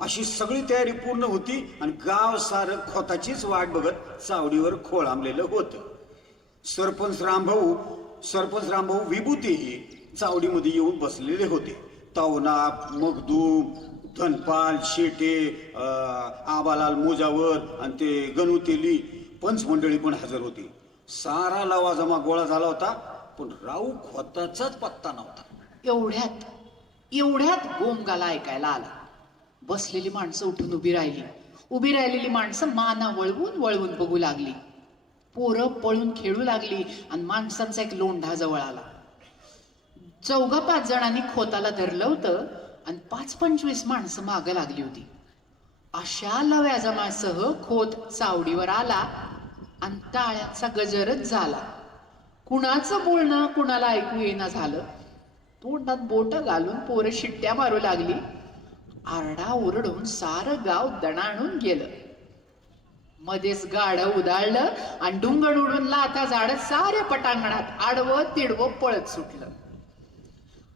अशी सगळी तयारी पूर्ण होती आणि गाव सारं खोताचीच वाट बघत चावडीवर खोळंबलेलं होतं. सरपंच रामभाऊ विभूती चावडीमध्ये येऊन बसलेले होते. तवनाप, मगदूम, धनपाल, शेटे, आबालाल मुजावर आणि ते गणुतेली पंचमंडळी पण हजर होती. सारा लवाजमा गोळा झाला होता. पण राऊ खोताचाच पत्ता नव्हता. एवढ्यात गोमगाला ऐकायला आला. बसलेली माणसं उठून उभी राहिलेली माणसं माना वळवून वळवून बघू लागली. पोरं पळून खेळू लागली आणि माणसांचा एक लोंढा जवळ आला. 4-5 जणांनी खोताला धरलं होतं आणि 5-25 माणसं मागं लागली होती. अशा लव्याजमासह खोत चावडीवर आला आणि टाळ्यांचा गजरच झाला. कुणाचं बोलणं कुणाला ऐकू येईना झालं. तोंडात बोट घालून पोरं शिट्ट्या मारू लागली. आरडा ओरडून सारं गाव दणाणून गेलं. मध्येच गाडं उदाळलं आणि डुंगण उडून लाथा झाडत साऱ्या पटांगणात आडवं तिडवं पळत सुटलं.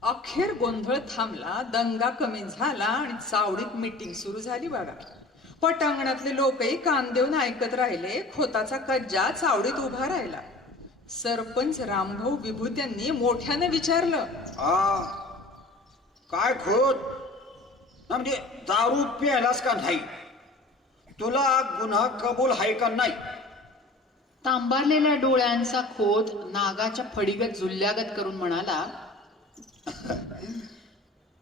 अखेर गोंधळ थांबला, दंगा कमी झाला आणि चावडीत मीटिंग सुरू झाली बघा. पटांगणातले लोकही कान देऊन ऐकत राहिले. खोताचा कज्जा चावडीत उभा राहिला. सरपंच रामभाऊ विभूत यांनी मोठ्याने विचारलं, हा काय खोत ना, म्हणजे दारू प्यायलास का नाही? तुला गुन्हा कबूल आहे का नाही? तांबारलेल्या डोळ्यांचा खोत नागाच्या फडीगत जुल्ल्यागत करून म्हणाला,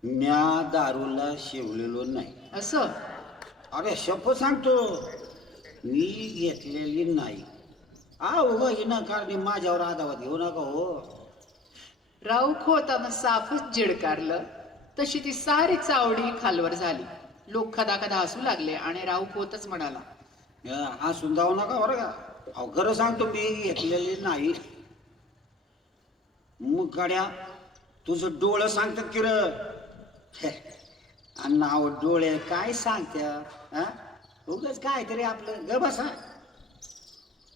म्या दारूला शिवलेलो नाही. असं अरे शपथ सांगतो, मी घेतलेली नाही. उगा विनाकारण माझ्यावर आदावत घेऊ नका हो. राऊ खोतानं साफच जिडकारलं. तशी ती सारी चावडी खालवर झाली. लोक खदाखदा हसू लागले आणि राऊ खोतच म्हणाला, हा सुंदावू नका बरं का. अहो खरं सांगतो, मी घेतलेली नाही. मग गाड्या तुझं डोळं सांगतात की र. नाव डोळे काय सांगत्या? उगाच काय तरी आपलं ग बसा.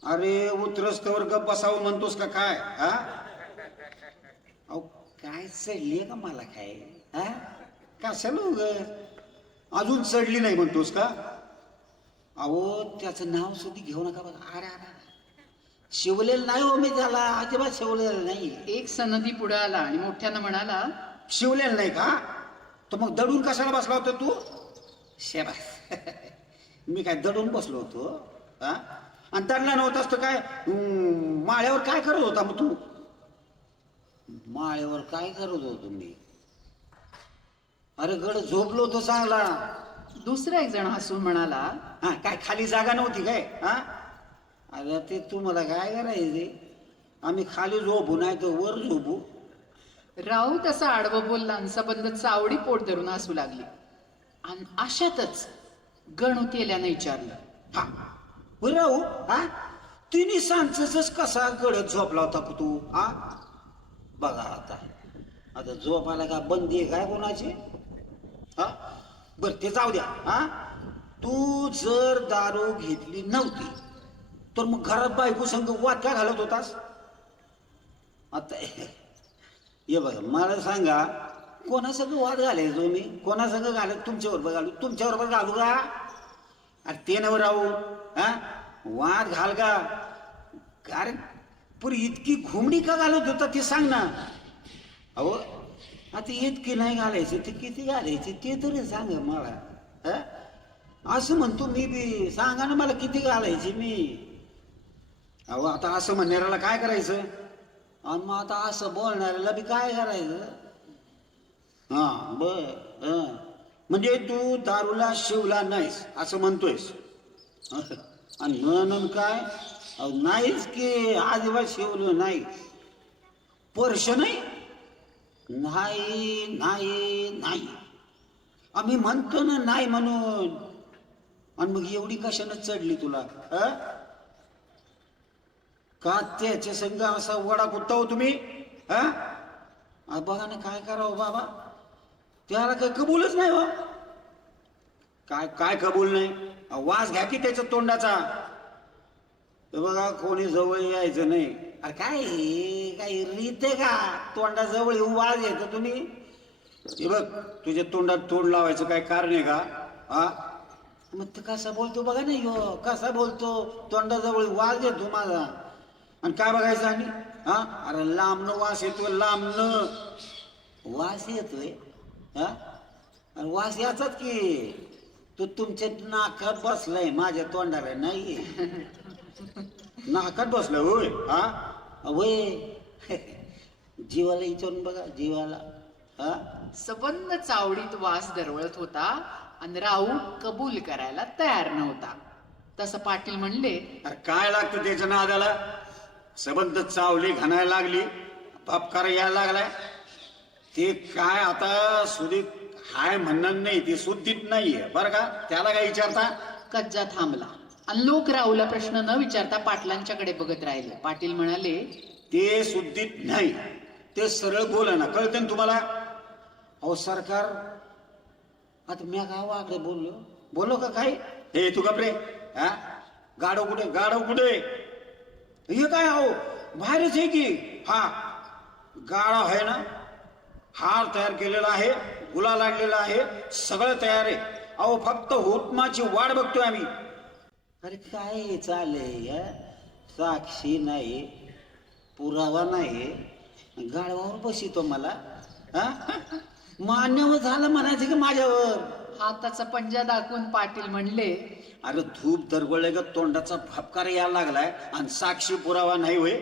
अरे उतरस्तवर गप बसावं म्हणतोस का काय? अहो काय चढली का मला काय? कशाला उग अजून चढली नाही म्हणतोस का? अहो त्याचं नाव सुद्धा घेऊ नका बघा. अरे अरे शिवलेलं नाही हो मी त्याला, अजिबात शिवलेलं नाही. एक सनदी पुढे आला आणि मोठ्यानं म्हणाला, शिवलेलं नाही का? तर मग दडून कशाला बसला होता तू? शेबास मी काय दडून बसलो होतो? आणि दडला नव्हतास तर काय माळ्यावर काय करत होता मग तू? माळ्यावर काय करत होतो मी? अरे गड झोपलो होतो चांगला. दुसरा एक जण हसून म्हणाला, काय खाली जागा नव्हती काय? अरे ते तुम्हाला काय करायचे? आम्ही खाली झोपू नाही तर वर झोपू. राऊ तसा आडवं बोलला आणि सबंध चावडी पोट धरून हसू लागली. आणि अशातच गणुतेल्यानं विचारलं, राहू तिने सांचच कसा गडत झोपला होता तू? बघा आता झोपायला का बंदी आहे काय कोणाची? बर ते जाऊ द्या. तू जर दारू घेतली नव्हती तर मग घरात बायको संग वाद काय घालत होतास? आता ये बघा मला सांगा, कोणासंग वाद घालायचो मी? कोणासंग घालत? तुमच्याबरोबर घालू? तुमच्याबरोबर घालू का? अरे ते नव राहू वाद घाल का? अरे पुरी इतकी घुमडी का घालत होता ते सांग ना. अहो आता इतकी नाही घालायची ते किती घालायची ते तरी सांग मला. असं म्हणतो मी बी, सांगा ना मला किती घालायची मी. अहो आता असं म्हणणाऱ्याला काय करायचं? आणि मग आता असं बोलणाऱ्याला बी काय करायचं? बर म्हणजे तू दारूला शिवला नाहीस असं म्हणतोयस? आणि म्हणून काय? नाहीच की अजिबात शिवलो नाही. वर्ष नाही नाही नाही नाही आम्ही म्हणतो ना नाही म्हणून. आणि मग एवढी कशानं चढली तुला? का त्याच्या संग असा वडा कुत्ता हो तुम्ही? बघा ना काय करावं बाबा, त्याला काही कबूलच नाही हो. काय काय कबूल नाही? वास घ्या की त्याच्या तोंडाचा. तर बघा कोणी जवळ यायचं नाही. अरे काय काही रीत आहे का तोंडा जवळ येऊन वास घ्यायचा तुम्ही? हे बघ तुझ्या तोंडात तोंड लावायचं काय कारण आहे का? मग ते कसा बोलतो बघा नाही हो, कसा बोलतो? तोंडाजवळ वास घेतो माझा. आणि काय बघायचं? आणि अरे लांबनं वास येतोय, लांबनं वास येतोय. आणि वास याचाच की तू तुमच्या नाकात बसलाय, माझ्या तोंडाला नाही. नाकात बसलाय होय? होय जीवाला विचारून बघा, जीवाला. सबंध चावडीत वास दरवळत होता आणि राऊ कबूल करायला तयार नव्हता. तसं पाटील म्हणले, अरे काय लागतं त्याच्या नादाला? सबंध चावली घाणायला लागली, बापकार यायला लागलाय. ते काय आता सुदीत हाय म्हणणार नाही, ते सुद्धित नाहीये बरं का. त्याला काय विचारता? कज्जा थांबला. आणि लोक राहूला प्रश्न न विचारता पाटलांच्याकडे बघत राहिले. पाटील म्हणाले, ते सुद्धित नाही, ते सरळ बोला ना, कळतं ना तुम्हाला? अहो सरकार, आता मी काय वागडे बोललो का काय? हे तू गप्रे, हा? गाडव कुठे? हे काय अहो, बाहेरच आहे की. हा, गाडा आहे ना, हार तयार केलेला आहे, गुलाल आणलेला आहे, सगळं तयार आहे. अहो फक्त हुकमाची वाट बघतोय आम्ही. अरे काय चाललंय? साक्षी नाही, पुरावा नाही, गाडवावर बसितो मला. हा? मान्यवर झालं म्हणायचं की माझ्यावर. हाताचा पंजा दाखवून पाटील म्हणले, अरे धूप दरवळले ग, तोंडाचा फपकार यायला लागलाय आणि साक्षी पुरावा नाही होय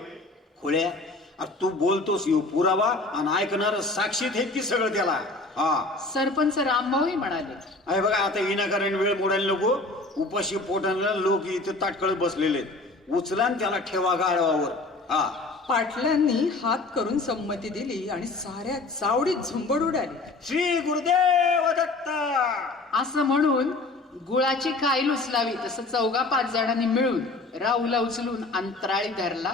खोळ्या. अरे तू बोलतोस यो पुरावा आणि ऐकणार साक्षीत आहेत की सगळं त्याला. हा, सरपंच रामभाऊही म्हणाले, आहे बघा, आता विनाकारण वेळ मोडायला नको. उपाशी पोटाला लोक इथे ताटकळत बसलेले आहेत. उचला आणि त्याला ठेवा गाडवावर. हा, पाटलांनी हात करून संमती दिली आणि साऱ्या चावडीत झुंबड उडाली. श्री गुरुदेव दत्त. असं म्हणून गुळाची काईल उचलावी तसं 4-5 जणांनी मिळून राऊला उचलून अंतराळी धरला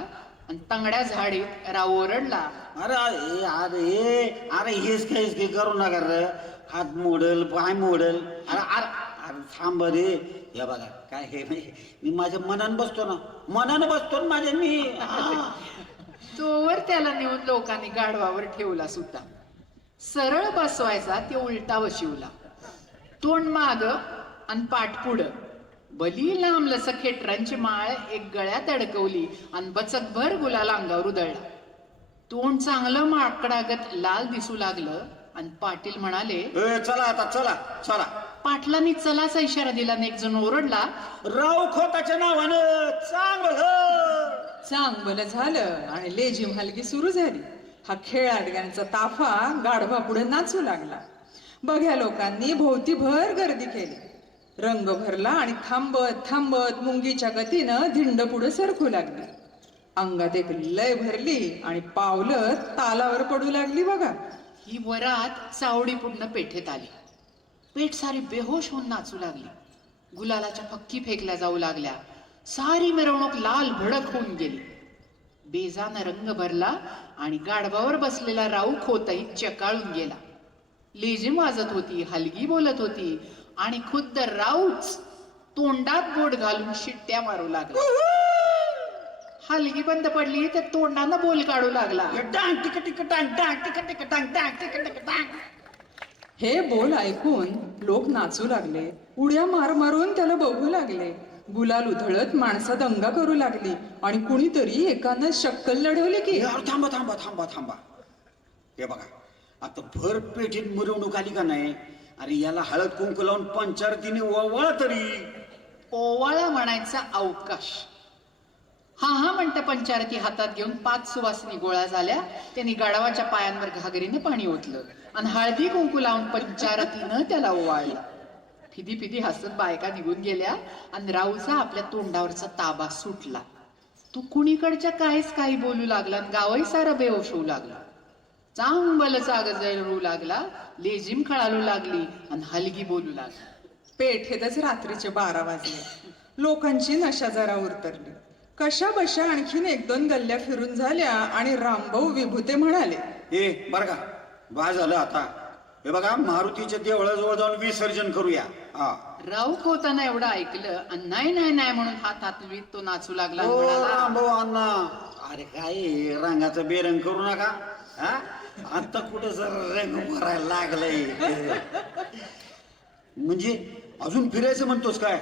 आणि तंगड्या झाडीत राऊ ओरडला, अरे अरे अरे अरे हेच काही करू नका रे. हात मोडल, पाय मोडल. अरे अरे अरे थांब रे. हे बघा काय हे, मी माझ्या मनानं बसतो ना माझ्या मी. तोवर त्याला नेऊन लोकांनी गाढवावर ठेवला सुद्धा. सरळ बसवायचा ते उलटा वशिवला, तोंड माग आणि पाठ पुढं. बली लांब लसक खेटरांची माळ एक गळ्यात अडकवली आणि बचकभर गुलाल अंगावर उधळला. तोंड चांगलं माकडागत लाल दिसू लागलं आणि पाटील म्हणाले, ए, चला आता, चला. पाटलांनी चलाचा इशारा दिला आणि एक जण ओरडला, राव खोताच्या नावानं चांगलं झालं आणि लेझिम हलगी सुरू झाली. हा खेळाडग्यांचा ताफा गाढवा पुढे नाचू लागला. बघ्या लोकांनी भोवतीभर गर्दी केली. रंग भरला आणि थांबत थांबत मुंगीच्या गतीनं धिंड पुढे सरकू लागली. अंगात एक लय भरली आणि पावलं तालावर पडू लागली बघा. ही वरात चावडी पुढनं पेठेत आली. पेठ सारी बेहोश होऊन नाचू लागली. गुलालाच्या पक्की फेकल्या जाऊ लागल्या. सारी मिरवणूक लाल भडक होऊन गेली. बेजानं रंग भरला आणि गाढवावर बसलेला राऊ खोतही चकाळून गेला. लेझिम वाजत होती, हलगी बोलत होती आणि खुद्द राऊच तोंडात बोट घालून शिट्ट्या मारू लागला. हलगी बंद पडली तर तोंडानं बोल काढू लागला. टांग टिक टिक टांग टांग टिक टिक टांग टांग टिक टिक टांग. हे बोल ऐकून लोक नाचू लागले. उड्या मारून त्याला बघू लागले. गुलाल उधळत माणसं दंगा करू लागली आणि कुणीतरी एकानं शक्कल लढवली की, यार थांबा. हे बघा, आता भर पेठीत मिरवणूक आली का नाही? अरे याला हळद कुंकू लावून पंचारतीने ओवाळा तरी. ओवाळा म्हणायचा अवकाश. हा म्हणता पंचारती हातात घेऊन 5 सुवासिनी गोळा झाल्या. त्यांनी गाढवाच्या पायांवर घागरीने पाणी ओतलं आणि हळदी कुंकू लावून पंचारतीनं त्याला ओवाळलं. फिदी हसत बायका निघून गेल्या आणि राऊचा आपल्या तोंडावरचा ताबा सुटला. तू कुणीकडच्या काहीच काही बोलू लागला आणि गावही सारा बेहोश होऊ लागला. चांगलं जागू लागला. लेझिम खळालू लागली आणि हलगी बोलू लागली. पेठेतच रात्रीचे 12 वाजले. लोकांची नशा जरा उतरली. कशा बशा आणखीन 1-2 गल्ल्या फिरून झाल्या आणि रामभाऊ विभूते म्हणाले, ए बर का, बा झालं आता. हे बघा, मारुतीच्या देवळाजवळ जाऊन विसर्जन करूया. हा, राऊ खोताना एवढं ऐकलं आणि नाही म्हणून हात हातवीत तो नाचू लागला आणि ओ म्हणाला, रामभाऊ अण्णा, अरे काय रंगाचं बेरंग करू नका. हा, आता कुठं जर रंग भरायला लागलंय. म्हणजे अजून फिरायचं म्हणतोस काय?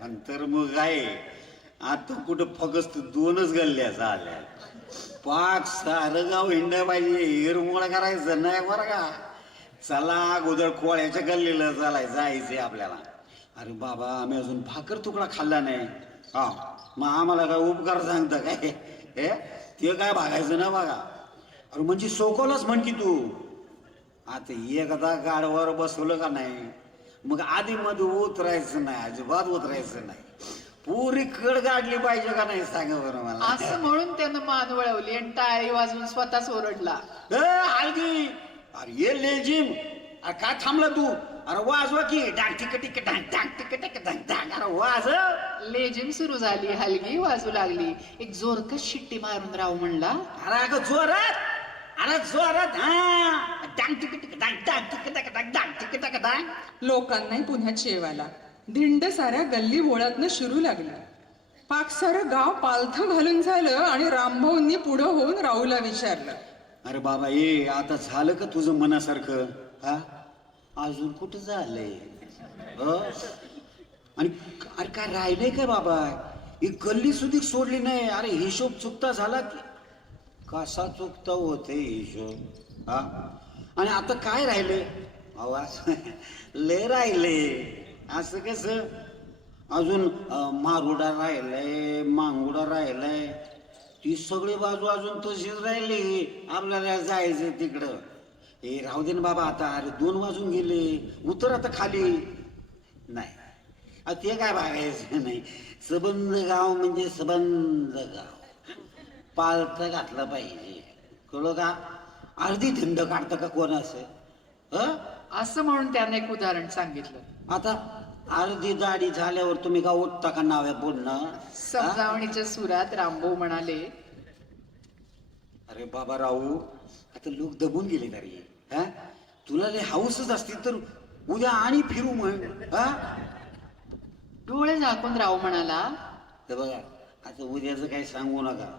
नंतर मग काय, आता कुठं फक्त 2च गल्ल्या झाल्या. पाक सारं गाव हिंडा पाहिजे, हिरमोड करायचं नाही बरं का. चला अगोदर कोळ्याच्या गल्लीला जायचंय आपल्याला. अरे बाबा, आम्ही अजून भाकर तुकडा खाल्ला नाही. हा, मग आम्हाला काय उपकार सांगता काय? हे ते काय भागायचं ना बघा. अरे म्हणजे सोकवलंच म्हण की तू. आता एकदा गाडवावर बसवलं का नाही, मग आधी मध्ये उतरायचं नाही, अजिबात उतरायचं नाही. पुरी कड गाडली पाहिजे का नाही सांगा बरं मला. असं म्हणून त्यानं मान वळवली आणि टाळी वाजवून स्वतःच ओरडला, हलगी, अरे ये लेझिम, अरे काय थांबला तू? अरे वाजवा की Dang tick tick Dang Dang tick tick Dang Dang. अरे वाजव. लेझिम सुरू झाली, हलगी वाजू लागली. एक जोरकस शिट्टी मारून राव म्हणला, अरे अगं जोरात. अरे जोरात. हा Dang tick tick Dang Dang tick tick Dang Dang tick tick Dang. लोकांनाही पुन्हा चेव आला. धिंड साऱ्या गल्ली बोळातनं शिरू लागली. पाक सारं गाव पालथं घालून झालं आणि रामभाऊंनी पुढं होऊन राहूला विचारलं, अरे बाबा ये आता झालं का तुझं मनासारखं? हा अजून कुठं झालंय? आणि अरे काय राहिलंय काय बाबा? ही गल्ली सुधी सोडली नाही. अरे हिशोब चुकता झाला की कसा चुकता होते हिशोब? हा आणि आता काय राहिलंय? आवाज लय राहिले. असं कस अजून मारुडा राहिलाय, मांगुडा राहिलाय, ती सगळी बाजू अजून तशीच राहिली. आपल्याला जायचं तिकडं. हे राहू दे ना बाबा आता. अरे 2 वाजून गेले. उतर आता खाली. नाही ते काय बघायचं नाही. सबंध गाव म्हणजे सबंध गाव. पालथ घातलं पाहिजे. कळलं का? अर्धी थंड काढतं का कोण असं? असं म्हणून त्याने एक उदाहरण सांगितलं. आता अर्धी दाढी झाल्यावर तुम्ही का उठता का नाव्या बोलणं? समजावणीच्या सुरात रामभाऊ म्हणाले, अरे बाबा राहू आता लोक दबून गेले तरी. हा तुला लय हाऊसच असतील तर उद्या आणि फिरू मग. हा डोळे झाकून राव म्हणाला, तर बघा आता उद्याचं काही सांगू नका.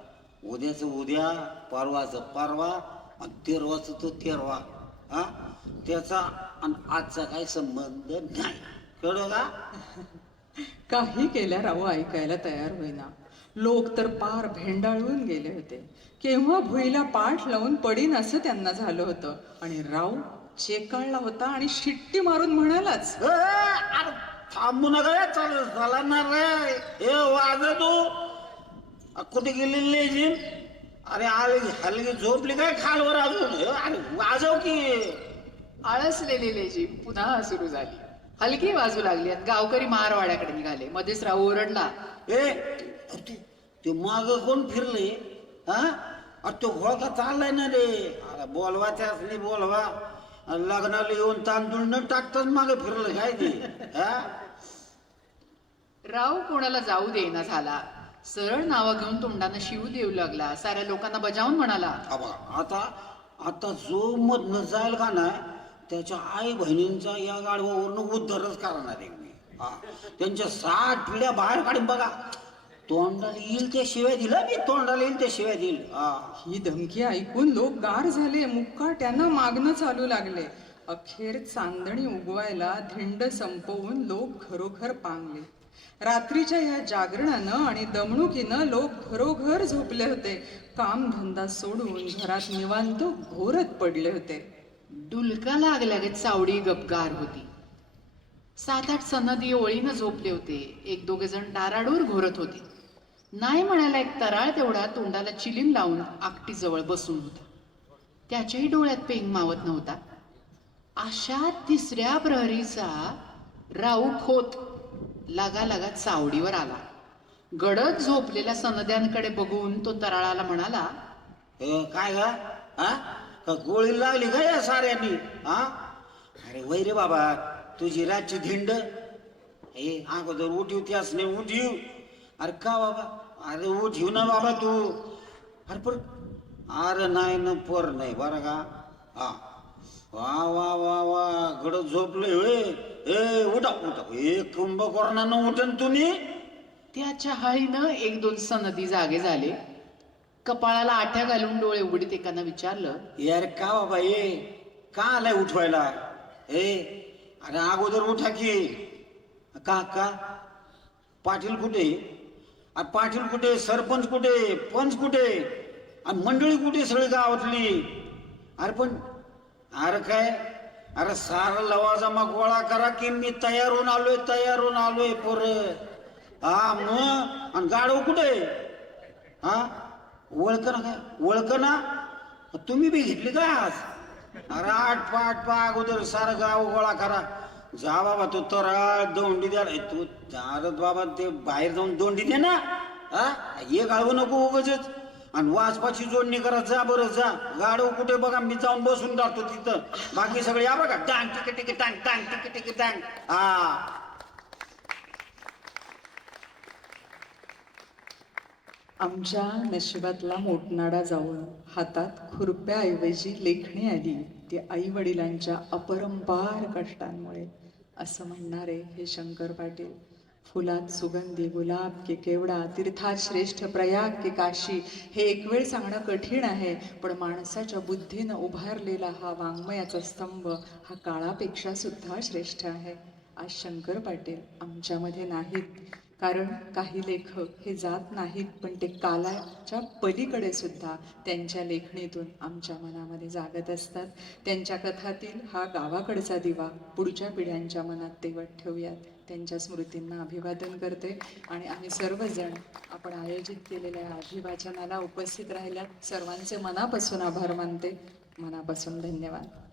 उद्याचं उद्या, परवाचं परवा, आणि तेरवाचं तर तेरवा. हा त्याचा आणि आजचा काही संबंध नाही. कळलं का? काही केल्या राव ऐकायला तयार होईना. लोक तर पार भेंडाळून गेले होते. केव्हा भुईला पाठ लावून पडीन असं त्यांना झालं होतं. आणि राव चेकाळला होता आणि शिट्टी मारून म्हणालाच, अरे थांबू नका. चला ना रे. हे वाज तू कुठे गेली लेझिम? अरे हलगी झोपली काय खालवर अजून? अरे वाजव की. आळसलेली लेझिम पुन्हा सुरू झाली. हलकी वाजू लागली आणि गावकरी महारवाड्याकडे निघाले. मध्येच राहू ओरडला, ते माग कोण फिरले? हा अरे तो घोळका चाललाय ना रे. अरे बोलवा त्याच नाही बोलवा. लग्नाला येऊन तांदूळ न टाकताच मागे फिरलं काय ते? हा राव कोणाला जाऊ देईना झाला. सरळ नावं घेऊन तोंडानं शिव देऊ लागला. साऱ्या लोकांना बजावून म्हणाला, आता आता जो मधनं जाईल का नाही त्याच्या आई बहिणींचा या गाडवावरनं उद्धारच करणार आहे मी. त्यांच्या 60 पिढ्या बाहेर काढून बघा. तोंडाला येईल त्या शिव्या दिला मी. तोंडाला येईल त्या शिव्या दिल. ही धमकी ऐकून लोक गार झाले. मुक्काट्यानं मागणं चालू लागले. अखेर चांदणी उगवायला धिंड संपवून लोक घरोघर पांगले. रात्रीच्या या जागरणानं आणि दमणुकीनं लोक घरोघर झोपले होते. काम धंदा सोडून घरात निवांत घोरत पडले होते. डुलका लागल्यागत सावडी गपगार होती. 7-8 सनदी ओळीनं झोपले होते. 1-2 जण डाराडूर घोरत होते. नाही म्हणायला एक तराळ तेवढा तोंडाला चिलीम लावून आकटी जवळ बसून होता. त्याच्याही डोळ्यात पेंग मावत नव्हता. अशा 3ऱ्या प्रहरीचा राऊ खोत लागा चावडीवर आला. गडद झोपलेल्या सनद्यांकडे बघून तो तराळाला म्हणाला, काय गा? का गोळी लागली का या साऱ्यांनी? अरे वै रे बाबा तुझी रातची धिंड. हे अगोदर उठीव त्याच नाही उठीव. अरे का बाबा? अरे उठीव ना बाबा तू. अरे पण अरे नाही ना पर नाही बरं का? वा वा वा वा गड झोपले होय. उठा उठा. हे कुंभकर्णानं उठन तुम्ही. त्याच्या हाळीनं 1-2 सनदी जागे झाले. कपाळाला आठ्या घालून डोळे उघडीत एकानं विचारलं, यार का बाबा ये का आलाय उठवायला? अरे अगोदर उठा की. का पाटील कुठे? अरे पाटील कुठे? सरपंच कुठे? पंच कुठे? आणि मंडळी कुठे सगळी गावातली? अरे पण अरे काय? अरे सारा लवाजमा गोळा करा की मी तयार होऊन आलोय पोर. मग आणि गाडव कुठे? ओळखना काय? ओळखना तुम्ही बी घेतली का आज? अरे आठ पा अगोदर सारं गाव गोळा करा. जा बाबा तू तर दोंडी द्या. तू चालत बाबा ते बाहेर जाऊन दोंडी दे ना. हे गाळवू नको उगाचच. आणि वाजपाची जोडणी करा, जा बरं जा. गाडव कुठे बघा, मी जाऊन बसून राहतो तिथं. बाकी सगळे या बघा, टांग टिके टिके टांग टांग टिके टिके टांग. हा, आमच्या नशिबातला मोठनाडा जाऊन हातात खुरप्याऐवजी लेखणी आली, ती आई वडिलांच्या अपरंपार कष्टांमुळे, असं म्हणणारे हे शंकर पाटील. फुलात सुगंधी गुलाब की केवडा, तीर्थात श्रेष्ठ प्रयाग की काशी, हे एक वेळ सांगणं कठीण आहे, पण माणसाच्या बुद्धीनं उभारलेला हा वाङ्मयाचा स्तंभ हा काळापेक्षा सुद्धा श्रेष्ठ आहे. आज शंकर पाटील आमच्यामध्ये नाहीत, कारण काही लेखक हे जात नाहीत, पण ते कालाच्या पलीकडे सुद्धा त्यांच्या लेखणीतून आमच्या मनामध्ये जागत असतात. त्यांच्या कथातील हा गावाकडचा दिवा पुढच्या पिढ्यांच्या मनात तेवत ठेवूयात. त्यांच्या स्मृतींना अभिवादन करते आणि आम्ही सर्वजण आपण आयोजित केलेल्या या अभिवाचनाला उपस्थित राहिल्यात सर्वांचे मनापासून आभार मानते. मनापासून धन्यवाद.